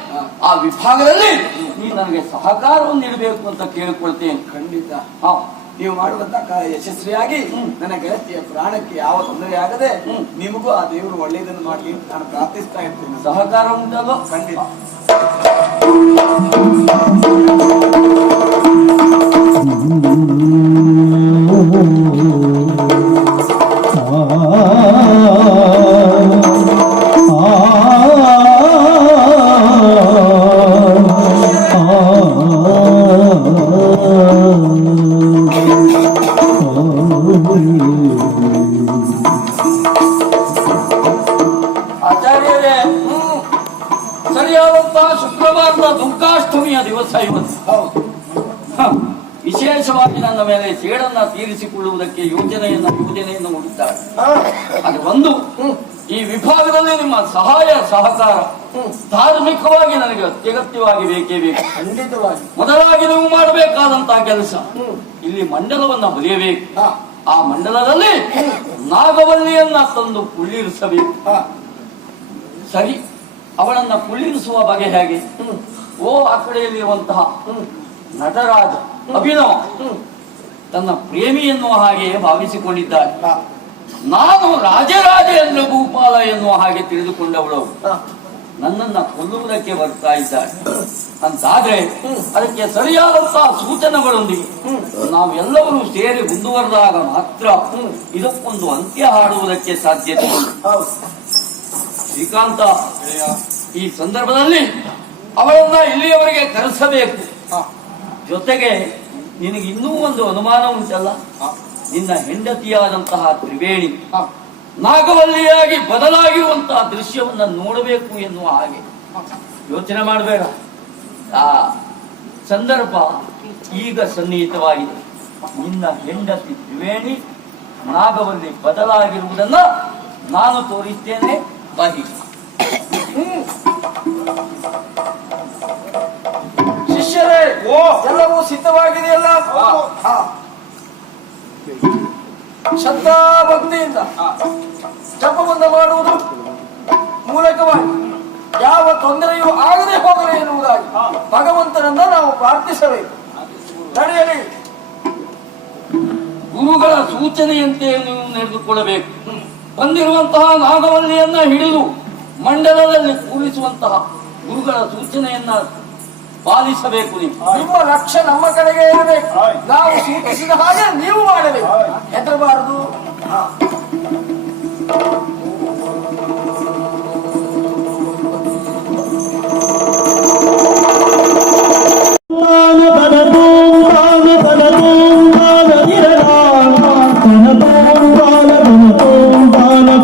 ಆ ವಿಭಾಗದಲ್ಲಿ ನೀನು ನನಗೆ ಸಹಕಾರವನ್ನು ನೀಡಬೇಕು ಅಂತ ಕೇಳಿಕೊಳ್ತೇನೆ. ಖಂಡಿತ ನೀವು ಮಾಡುವಂತ ಯಶಸ್ವಿಯಾಗಿ ನನ್ನ ಗೆಳತಿಯ ಪ್ರಾಣಕ್ಕೆ ಯಾವ ತೊಂದರೆ ಆಗದೆ ನಿಮಗೂ ಆ ದೇವರು ಒಳ್ಳೆಯದನ್ನು ಮಾಡಲಿ ನಾನು ಪ್ರಾರ್ಥಿಸ್ತಾ ಇರ್ತೇನೆ. ಸಹಕಾರ ಉಂಟಲ್ವ? ಖಂಡಿತ. ಆಚಾರ್ಯರೇ, ಸರಿಯಾದಂತಹ ಶುಕ್ರವಾರದ ದುರ್ಗಾಷ್ಟಮಿಯ ದಿವಸ ಇವತ್ತು. ವಿಶೇಷವಾಗಿ ನನ್ನ ಮೇಲೆ ಸೇಡನ್ನ ತೀರಿಸಿಕೊಳ್ಳುವುದಕ್ಕೆ ಯೋಜನೆಯನ್ನು ಹುಡುಕ್ತಾರೆ. ಅದು ಒಂದು, ಈ ವಿಭಾಗದಲ್ಲಿ ನಿಮ್ಮ ಸಹಾಯ ಸಹಕಾರ ಧಾರ್ಮಿಕವಾಗಿ ನನಗೆ ಅತ್ಯಗತ್ಯವಾಗಿ ಬೇಕೇ ಬೇಕು. ಖಂಡಿತವಾಗಿ ಮೊದಲಾಗಿ ನೀವು ಮಾಡಬೇಕಾದಂತಹ ಕೆಲಸ, ಇಲ್ಲಿ ಮಂಡಲವನ್ನ ಹೊಲಿಯಬೇಕು. ಆ ಮಂಡಲದಲ್ಲಿ ನಾಗವಲ್ಲಿಯನ್ನ ತಂದು ಕುಳ್ಳಿರಿಸಬೇಕು. ಸರಿ, ಅವಳನ್ನ ಕುಳ್ಳಿರಿಸುವ ಬಗೆ ಹೇಗೆ? ಆ ಕಡೆಯಲ್ಲಿರುವಂತಹ ನಟರಾಜ ಅಭಿನವ ತನ್ನ ಪ್ರೇಮಿ ಎನ್ನುವ ಹಾಗೆ ಭಾವಿಸಿಕೊಂಡಿದ್ದಾರೆ. ನಾನು ರಾಜರಾಜೇಂದ್ರ ಭೂಪಾಲ ಎನ್ನುವ ಹಾಗೆ ತಿಳಿದುಕೊಂಡವಳು ನನ್ನನ್ನ ಕೊಲ್ಲುವುದಕ್ಕೆ ಬರ್ತಾ ಇದ್ದಾರೆ ಅಂತಾದ್ರೆ ಅದಕ್ಕೆ ಸರಿಯಾದಂತಹ ಸೂಚನೆಗಳೊಂದಿಗೆ ನಾವೆಲ್ಲರೂ ಸೇರಿ ಮುಂದುವರೆದಾಗ ಮಾತ್ರ ಇದಕ್ಕೊಂದು ಅಂತ್ಯ ಹಾಡುವುದಕ್ಕೆ ಸಾಧ್ಯತೆ ಉಂಟು. ಶ್ರೀಕಾಂತ, ಈ ಸಂದರ್ಭದಲ್ಲಿ ಅವಳನ್ನ ಇಲ್ಲಿಯವರೆಗೆ ಕರೆಸಬೇಕು. ಜೊತೆಗೆ ನಿನಗೆ ಇನ್ನೂ ಒಂದು ಅನುಮಾನ ಉಂಟಲ್ಲ, ನಿನ್ನ ಹೆಂಡತಿಯಾದಂತಹ ತ್ರಿವೇಣಿ ನಾಗವಲ್ಲಿಯಾಗಿ ಬದಲಾಗಿರುವಂತಹ ದೃಶ್ಯವನ್ನ ನೋಡಬೇಕು ಎನ್ನುವ ಹಾಗೆ ಯೋಚನೆ ಮಾಡಬೇಡ. ಆ ಸಂದರ್ಭ ಈಗ ಸನ್ನಿಹಿತವಾಗಿದೆ. ನಿನ್ನ ಹೆಂಡತಿ ತ್ರಿವೇಣಿ ನಾಗವಲ್ಲಿ ಬದಲಾಗಿರುವುದನ್ನ ನಾನು ತೋರಿಸ್ತೇನೆ. ಬಾಹಿ ಶಿಷ್ಯರೇ, ಎಲ್ಲವೂ ಸಿದ್ಧವಾಗಿದೆಯಲ್ಲ? ಶ್ರದ್ಧಾ ಭಕ್ತಿಯಿಂದ ಜಪವನ್ನು ಮಾಡುವುದು ಮೂಲಕವಾಗಿ ಯಾವ ತೊಂದರೆಯೂ ಆಗದೆ ಹೋಗಲಿ ಎನ್ನುವುದಾಗಿ ಭಗವಂತನನ್ನ ನಾವು ಪ್ರಾರ್ಥಿಸಬೇಕು. ನಡೆಯಲಿ. ಗುರುಗಳ ಸೂಚನೆಯಂತೆ ನೀವು ನಡೆದುಕೊಳ್ಳಬೇಕು. ಬಂದಿರುವಂತಹ ನಾಗವಲ್ಲಿಯನ್ನ ಹಿಡಿದು ಮಂಡಲದಲ್ಲಿ ಕೂರಿಸುವಂತಹ ಗುರುಗಳ ಸೂಚನೆಯನ್ನ ಪಾಲಿಸಬೇಕು. ನಿಮ್ಮ ಲಕ್ಷ್ಯ ನಮ್ಮ ಕಡೆಗೆ ಇರಬೇಕು. ನಾವು ಸೂಚಿಸಿದ ಹಾಗೆ ನೀವು ಮಾಡಬೇಕು, ಹೆದರಬಾರದು. ಬಾಳದ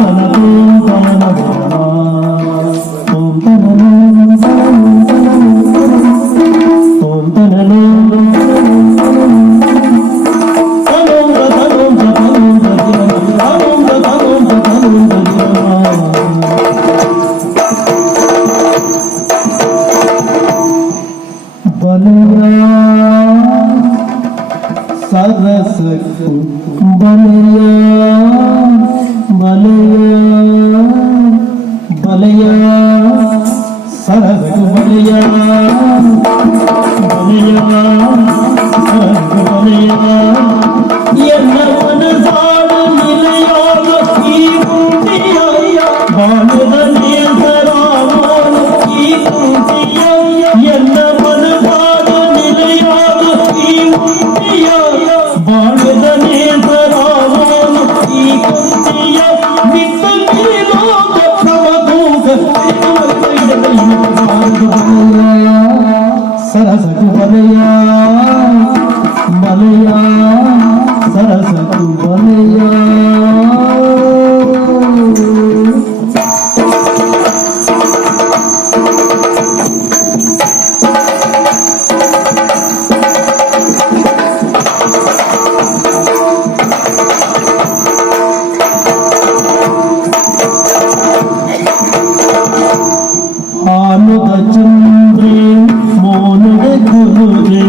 ಪೂಜೆ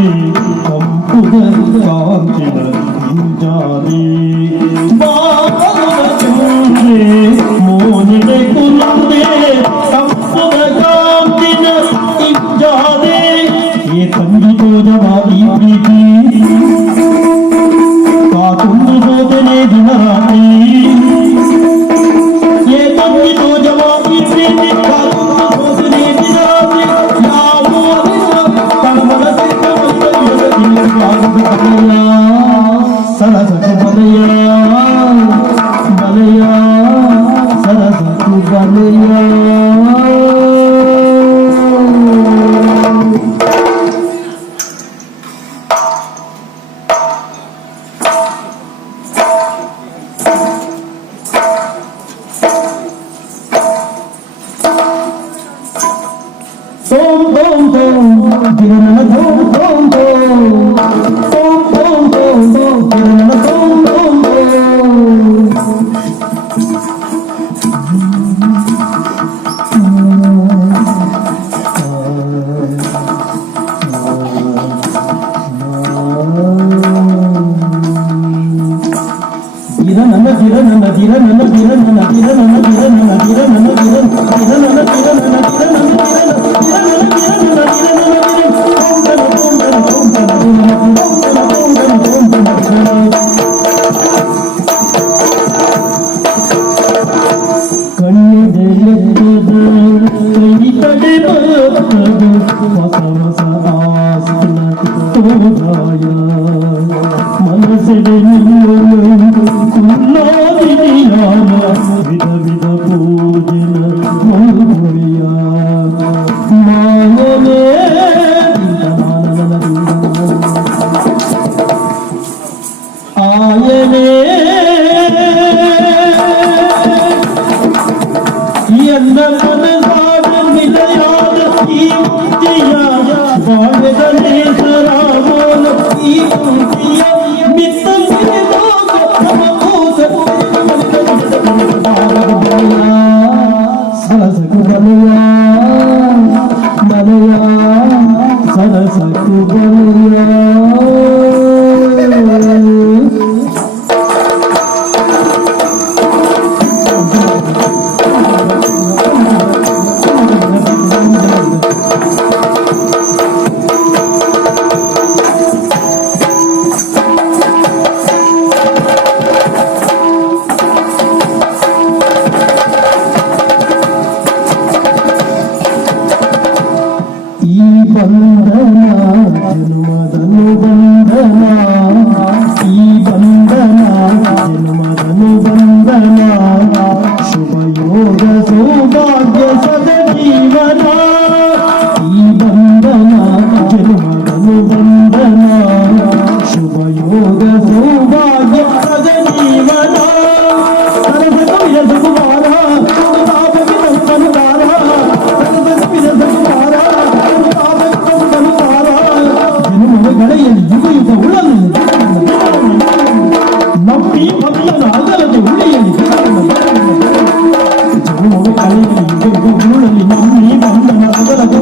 ಕಂಪುದ ಕಾಂಚಿನ ಹಿಂಜಾರಿ ಬಾಲಚೂರೆ ಮೋನಿಡೆ ಕುಲುಂದೆ ಕಂಪುದ ಕಾಂಚಿನ ಹಿಂಜಾರಿ ಏ ತಂಗಿತು ಜವಾಬಿ ಪ್ರೀತಿ ಕಾತುಂದು ಸೋದನೆ ದಿನ ರಾತ್ರಿ ಏ ತಂಗಿತು ಜವಾಬಿ ಪ್ರೀತಿ ಕಾತುಂದು ಸೋದನೆ ದಿನ ರಾತ್ರಿ ಸರಸಕು ಬಲೆಯ ಬಲೆಯ ಸರಸಕು ಬಲೆಯ Tom tom tom, girana tom tom tom, tom tom tom tom, girana tom tom Girana girana girana girana girana girana girana girana ಮನಸ್ಸಿಗೆ ವಿಧ ವಿಧ ಪೂಜನ ಮೌರ್ಯ ಮಾಯನೇ ಆಯನೇ ಎಂದ ಮನಸಾದ ನಿಲಯಾದ ಈ ಮುಕ್ತಿಯಾದ ಬಾಳದಲ್ಲಿ ಸರಾಗೋಲ ಈ ಮುಕ್ತಿಯ ಮಿತ್ತ ಸರಸಕು ಬಲೆಯ ಬಲೆಯ ಸರಸಕು ಬಲೆಯ ಬಂಧನ ಜನ್ಮದನು ಬಂಧನ ಈ ಬಂಧನ ಜನ್ಮದನು ಬಂಧನ ಶುಭ ಯೋಗ ಸೌಭಾಗ್ಯ ಸದ ಜೀವನ ಈ ಬಂಧನ ಜನ್ಮದನು ಬಂಧನ ಶುಭ ಯೋಗ ಸೌಭಾಗ್ಯ ಸದ ಜೀವನ ಗಳೆಯಲ್ಲಿ ಯುಗ ಯುಗ ಉಳಲು ನಂಬಿ ಭಕ್ತನ ಅಗಲದೆ ಉಳಿಯಲಿ ಜನ್ಮವ ಕಳೆಯಲ್ಲಿ ಯುಗ ಯುಗ ಉಳಲಿ ನಂಬಿ ಭಕ್ತನ ಅಗಲದೆ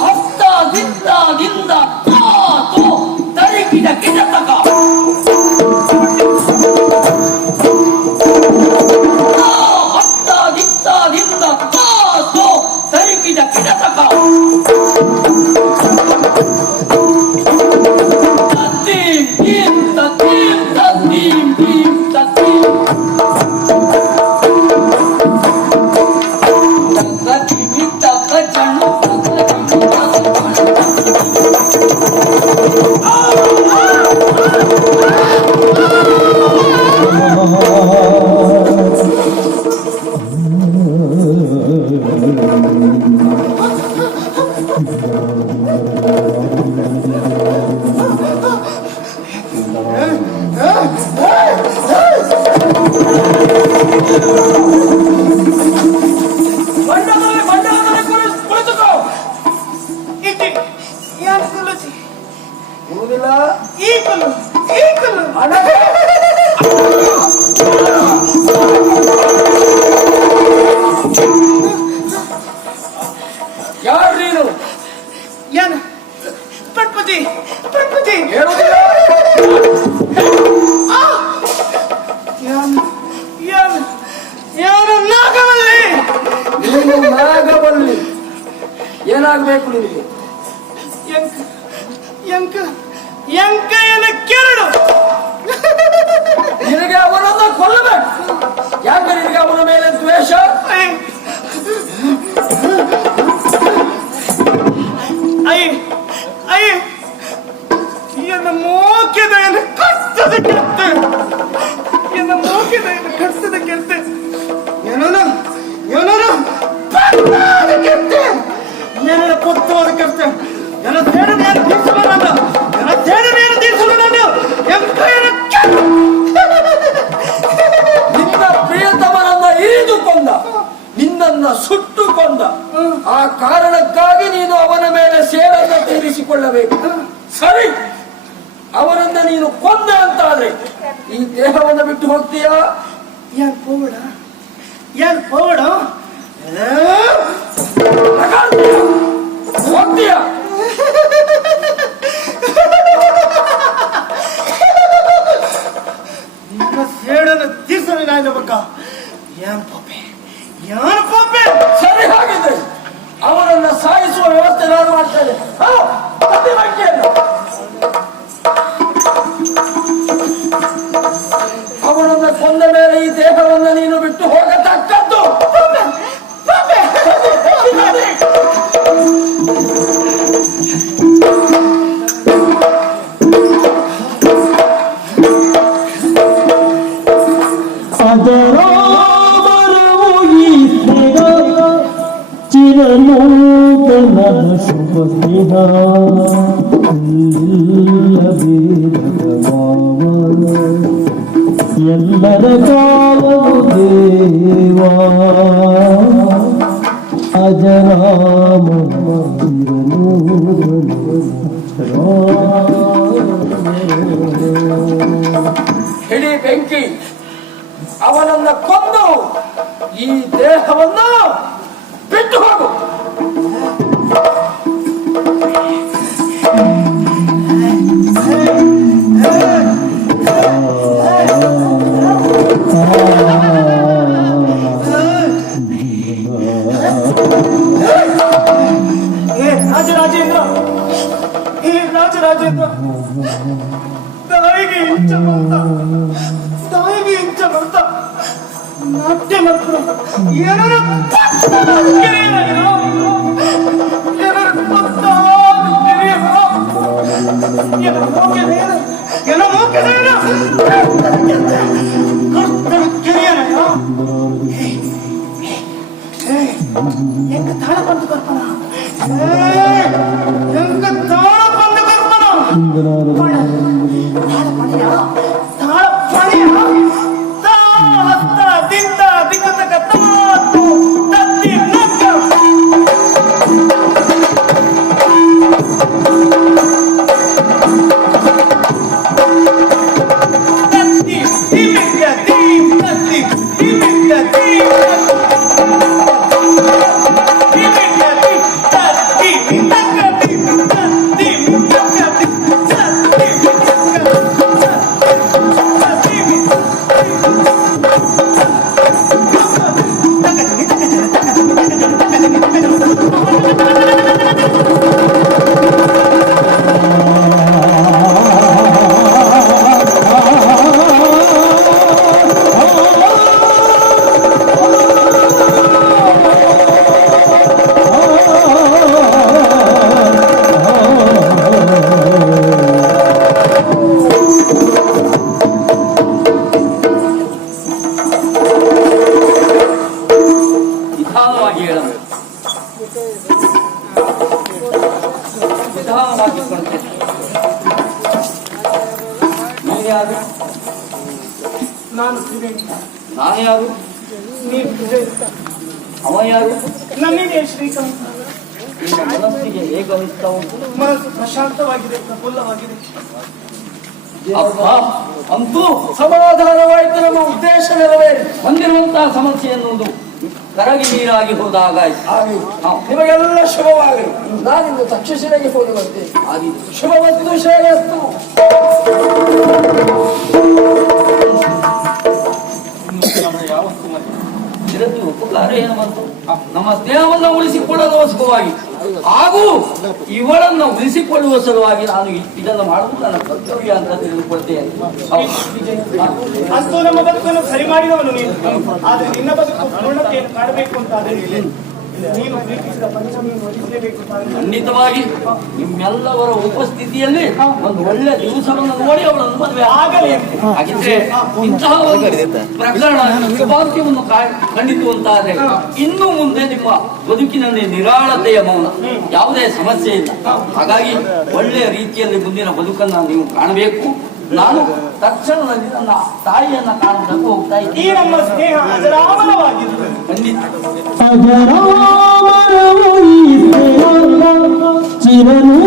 ಹತ್ತದಿಂದ ದಿಂದ ಹೇಳುದಿಲ್ಲ. ಈ ಕಲ್ಲು ಹಣ ಯಾರು ನೀನು? ಏನು ಪಟ್ಪತಿ ಹೇಳುದಿಲ್ಲ. ಯಾರು ನಾಗವಲ್ಲಿ ನೀನು ನಾಗವಲ್ಲಿ. ಏನಾಗಬೇಕು ನಿನಗೆ? ಎಂಕಯ್ಯನ ಕೆರಡು ನಿನಗೆ ಅವನನ್ನು ಕೊಲ್ಲಬೇಕು. ಯಾಕೆ ನಿನಗೆ ಅವನ ಮೇಲೆ ದ್ವೇಷ? ಎನ್ನ ಮೋಕೆದೆಯನ್ನು ಕಟ್ಟದ ಕೆತ್ತೆ ಎನ್ನ ಮೋಕೆದೆಯನ್ನು ಕಟ್ಟದ ಕೆತ್ತೆ ನನ್ನ ಪೊತ್ತವಾದ ಕೆತ್ತೆ ನನ್ನ ಸೇಡನೆಯನ್ನು ತೀರಿಸಬಾರದು ನನ್ನ ಸೇಡನೆಯನ್ನು ತೀರಿಸಲು ನಾನು ಎಂಕಯ್ಯನ ನಿನ್ನ ಪ್ರಿಯತಮನನ್ನ ಇರಿದು ಕೊಂದ, ನಿನ್ನನ್ನ ಸುಟ್ಟು ಕೊಂದ. ಆ ಕಾರಣಕ್ಕಾಗಿ ನೀನು ಅವನ ಮೇಲೆ ಸೇಡನ್ನು ತೀರಿಸಿಕೊಳ್ಳಬೇಕು. ಸರಿ, ಅವನನ್ನ ನೀನು ಕೊಂದ ಅಂತಾದ್ರೆ ಈ ದೇಹವನ್ನು ಬಿಟ್ಟು ಹೋಗ್ತೀಯಾ? ಯಾರು ಪೋವಡ ಹೋಗ್ತೀಯಾ? ನಿನ್ನ ಸೇಡನ್ನು ತೀರ್ಸಲು ನಾನು ಬಕ್ಕ ಯಾನ್ ಪಾಪೆ ಸರಿ, ಹಾಗಿದ್ರೆ ಅವನನ್ನ ಸಾಯಿಸುವ ವ್ಯವಸ್ಥೆ ನಾನು ಮಾಡ್ತೇನೆ. ಅವನನ್ನ ಕೊಂದ ಮೇಲೆ ಈ ದೇಹವನ್ನು ನೀನು ಬಿಟ್ಟು ಹೋಗತಕ್ಕದ್ದು. ಅದರಾಮರವು ಈ ಸ್ನೇಹ ಚಿರನೂತನದ ಶುಭ ಸ್ನೇಹ ಎಲ್ಲರ ಕಾಲವು ದೇವ ಹಿಡಿ ಬೆಂಕಿ, ಅವನನ್ನ ಕೊಂದು ಈ ದೇಹವನ್ನು ಬಿಟ್ಟು ಹೋಗು. ರಾಜರಾಜೇಂದ್ರ ತಾಯಿಗೆ ಇಂಚ ಬರ್ತ ನಾಟ್ಯ ಮಾಡ್ತಾರೆ ಏನಾರ ಎಂಗ ತಾಳ ಬಂದು ಕಲ್ಪನ ಎಂಗ ತಾಳ ಬಂದು ಕಲ್ಪನ ತಾಳ ಪಣಿಯ ತಾಳ ದಿಂದ ದಿಕ್ಕತಕ ತಾತು ತತ್ತಿ ನಕ್ಕ ತತ್ತಿ ದಿಮಿಕ್ಕ ದೀಮ್ ತತ್ತಿ ದಿಮಿಕ್ಕ ದೀಮ್ ನಾನು ನಾನು ಯಾರು? ನೀವು ಅವ ಯಾರು? ನನಗೆ ಶ್ರೀಕಾಂತ್ ನಿನ್ನ ಮನಸ್ಸಿಗೆ ಹೇಗೆ ಅನಿಸ್ತಾ ಉಂಟು? ಮನಸ್ಸು ಪ್ರಶಾಂತವಾಗಿದೆ, ಪ್ರಫುಲ್ಲವಾಗಿದೆ. ಅಪ್ಪ, ಅಂತೂ ಸಮಾಧಾನವಾಯಿತು, ನಮ್ಮ ಉದ್ದೇಶ ನೆರವೇರಿ ಹೊಂದಿರುವಂತಹ ಸಮಸ್ಯೆ ಎನ್ನುವುದು ಕರಗಿ ನೀರಾಗಿ ಹೋದಾಗ ಆಗಲಿ. ನಿಮಗೆಲ್ಲ ಶುಭವಾಗಲಿ. ನಾನಿಂದು ತಕ್ಷಶಿಲೆಗೆ ಹೋಗುವಂತೆ ಶುಭವಸ್ತು ಶ್ರೇಯಸ್ತು. ಯಾವತ್ತು ಇದರಲ್ಲಿ ಉಪಕಾರ ಏನು ಬಂತು? ನಮ್ಮ ಸ್ನೇಹವನ್ನು ಉಳಿಸಿಕೊಳ್ಳುವಸಲುವಾಗಿ ಹಾಗೂ ಇವಳನ್ನು ಉಳಿಸಿಕೊಳ್ಳುವ ಸಲುವಾಗಿ ನಾನು ಇದನ್ನು ಮಾಡುವುದು ನನ್ನ ಕರ್ತವ್ಯ ಅಂತ ತಿಳಿದುಕೊಳ್ತೇನೆ. ಅಷ್ಟು ನಮ್ಮ ಬದುಕನ್ನು ಸರಿ ಮಾಡಿದವನು ನೀನು. ಆದ್ರೆ ನಿನ್ನ ಬದುಕು ಪೂರ್ಣತೆಯನ್ನು ಕಾಣಬೇಕು ಅಂತ ಆದ್ರೆ ನೀನು ಪ್ರೀತಿಸಿದ ಪಂಚಮಿಯನ್ನು ಒಲಿಸಲೇಬೇಕು. ಖಂಡಿತವಾಗಿ ನಿಮ್ಮೆಲ್ಲವರ ಉಪಸ್ಥಿತಿಯಲ್ಲಿ ಒಂದು ಒಳ್ಳೆ ದಿವಸವನ್ನು ನೋಡಿ ಅವಳನ್ನು ಮದುವೆ ಆಗಲಿ. ಹಾಗಿದ್ರೆ ಇಂತಹ ಒಂದು ಪ್ರಕರಣ ಸೌಭಾಗ್ಯವನ್ನು ಖಂಡಿಸುವಂತಾದ್ರೆ ಇನ್ನು ಮುಂದೆ ನಿಮ್ಮ ಬದುಕಿನಲ್ಲಿ ನಿರಾಳತೆಯ ಮೌನ, ಯಾವುದೇ ಸಮಸ್ಯೆ ಇಲ್ಲ. ಹಾಗಾಗಿ ಒಳ್ಳೆಯ ರೀತಿಯಲ್ಲಿ ಮುಂದಿನ ಬದುಕನ್ನು ನೀವು ಕಾಣಬೇಕು. ನಾನು ತಕ್ಷಣದಲ್ಲಿ ನನ್ನ ತಾಯಿಯನ್ನ ಕಾಣುವುದಕ್ಕೆ ಹೋಗ್ತಾ ಈ ಇದ್ದೀನಿ. ನಮ್ಮ ಸ್ನೇಹ ಅಜರಾಮರವಾಗಿರುತ್ತದೆ. ಖಂಡಿತ ಅಜರಾಮರವೋ ಈ ಸ್ನೇಹ ಚಿರನೂ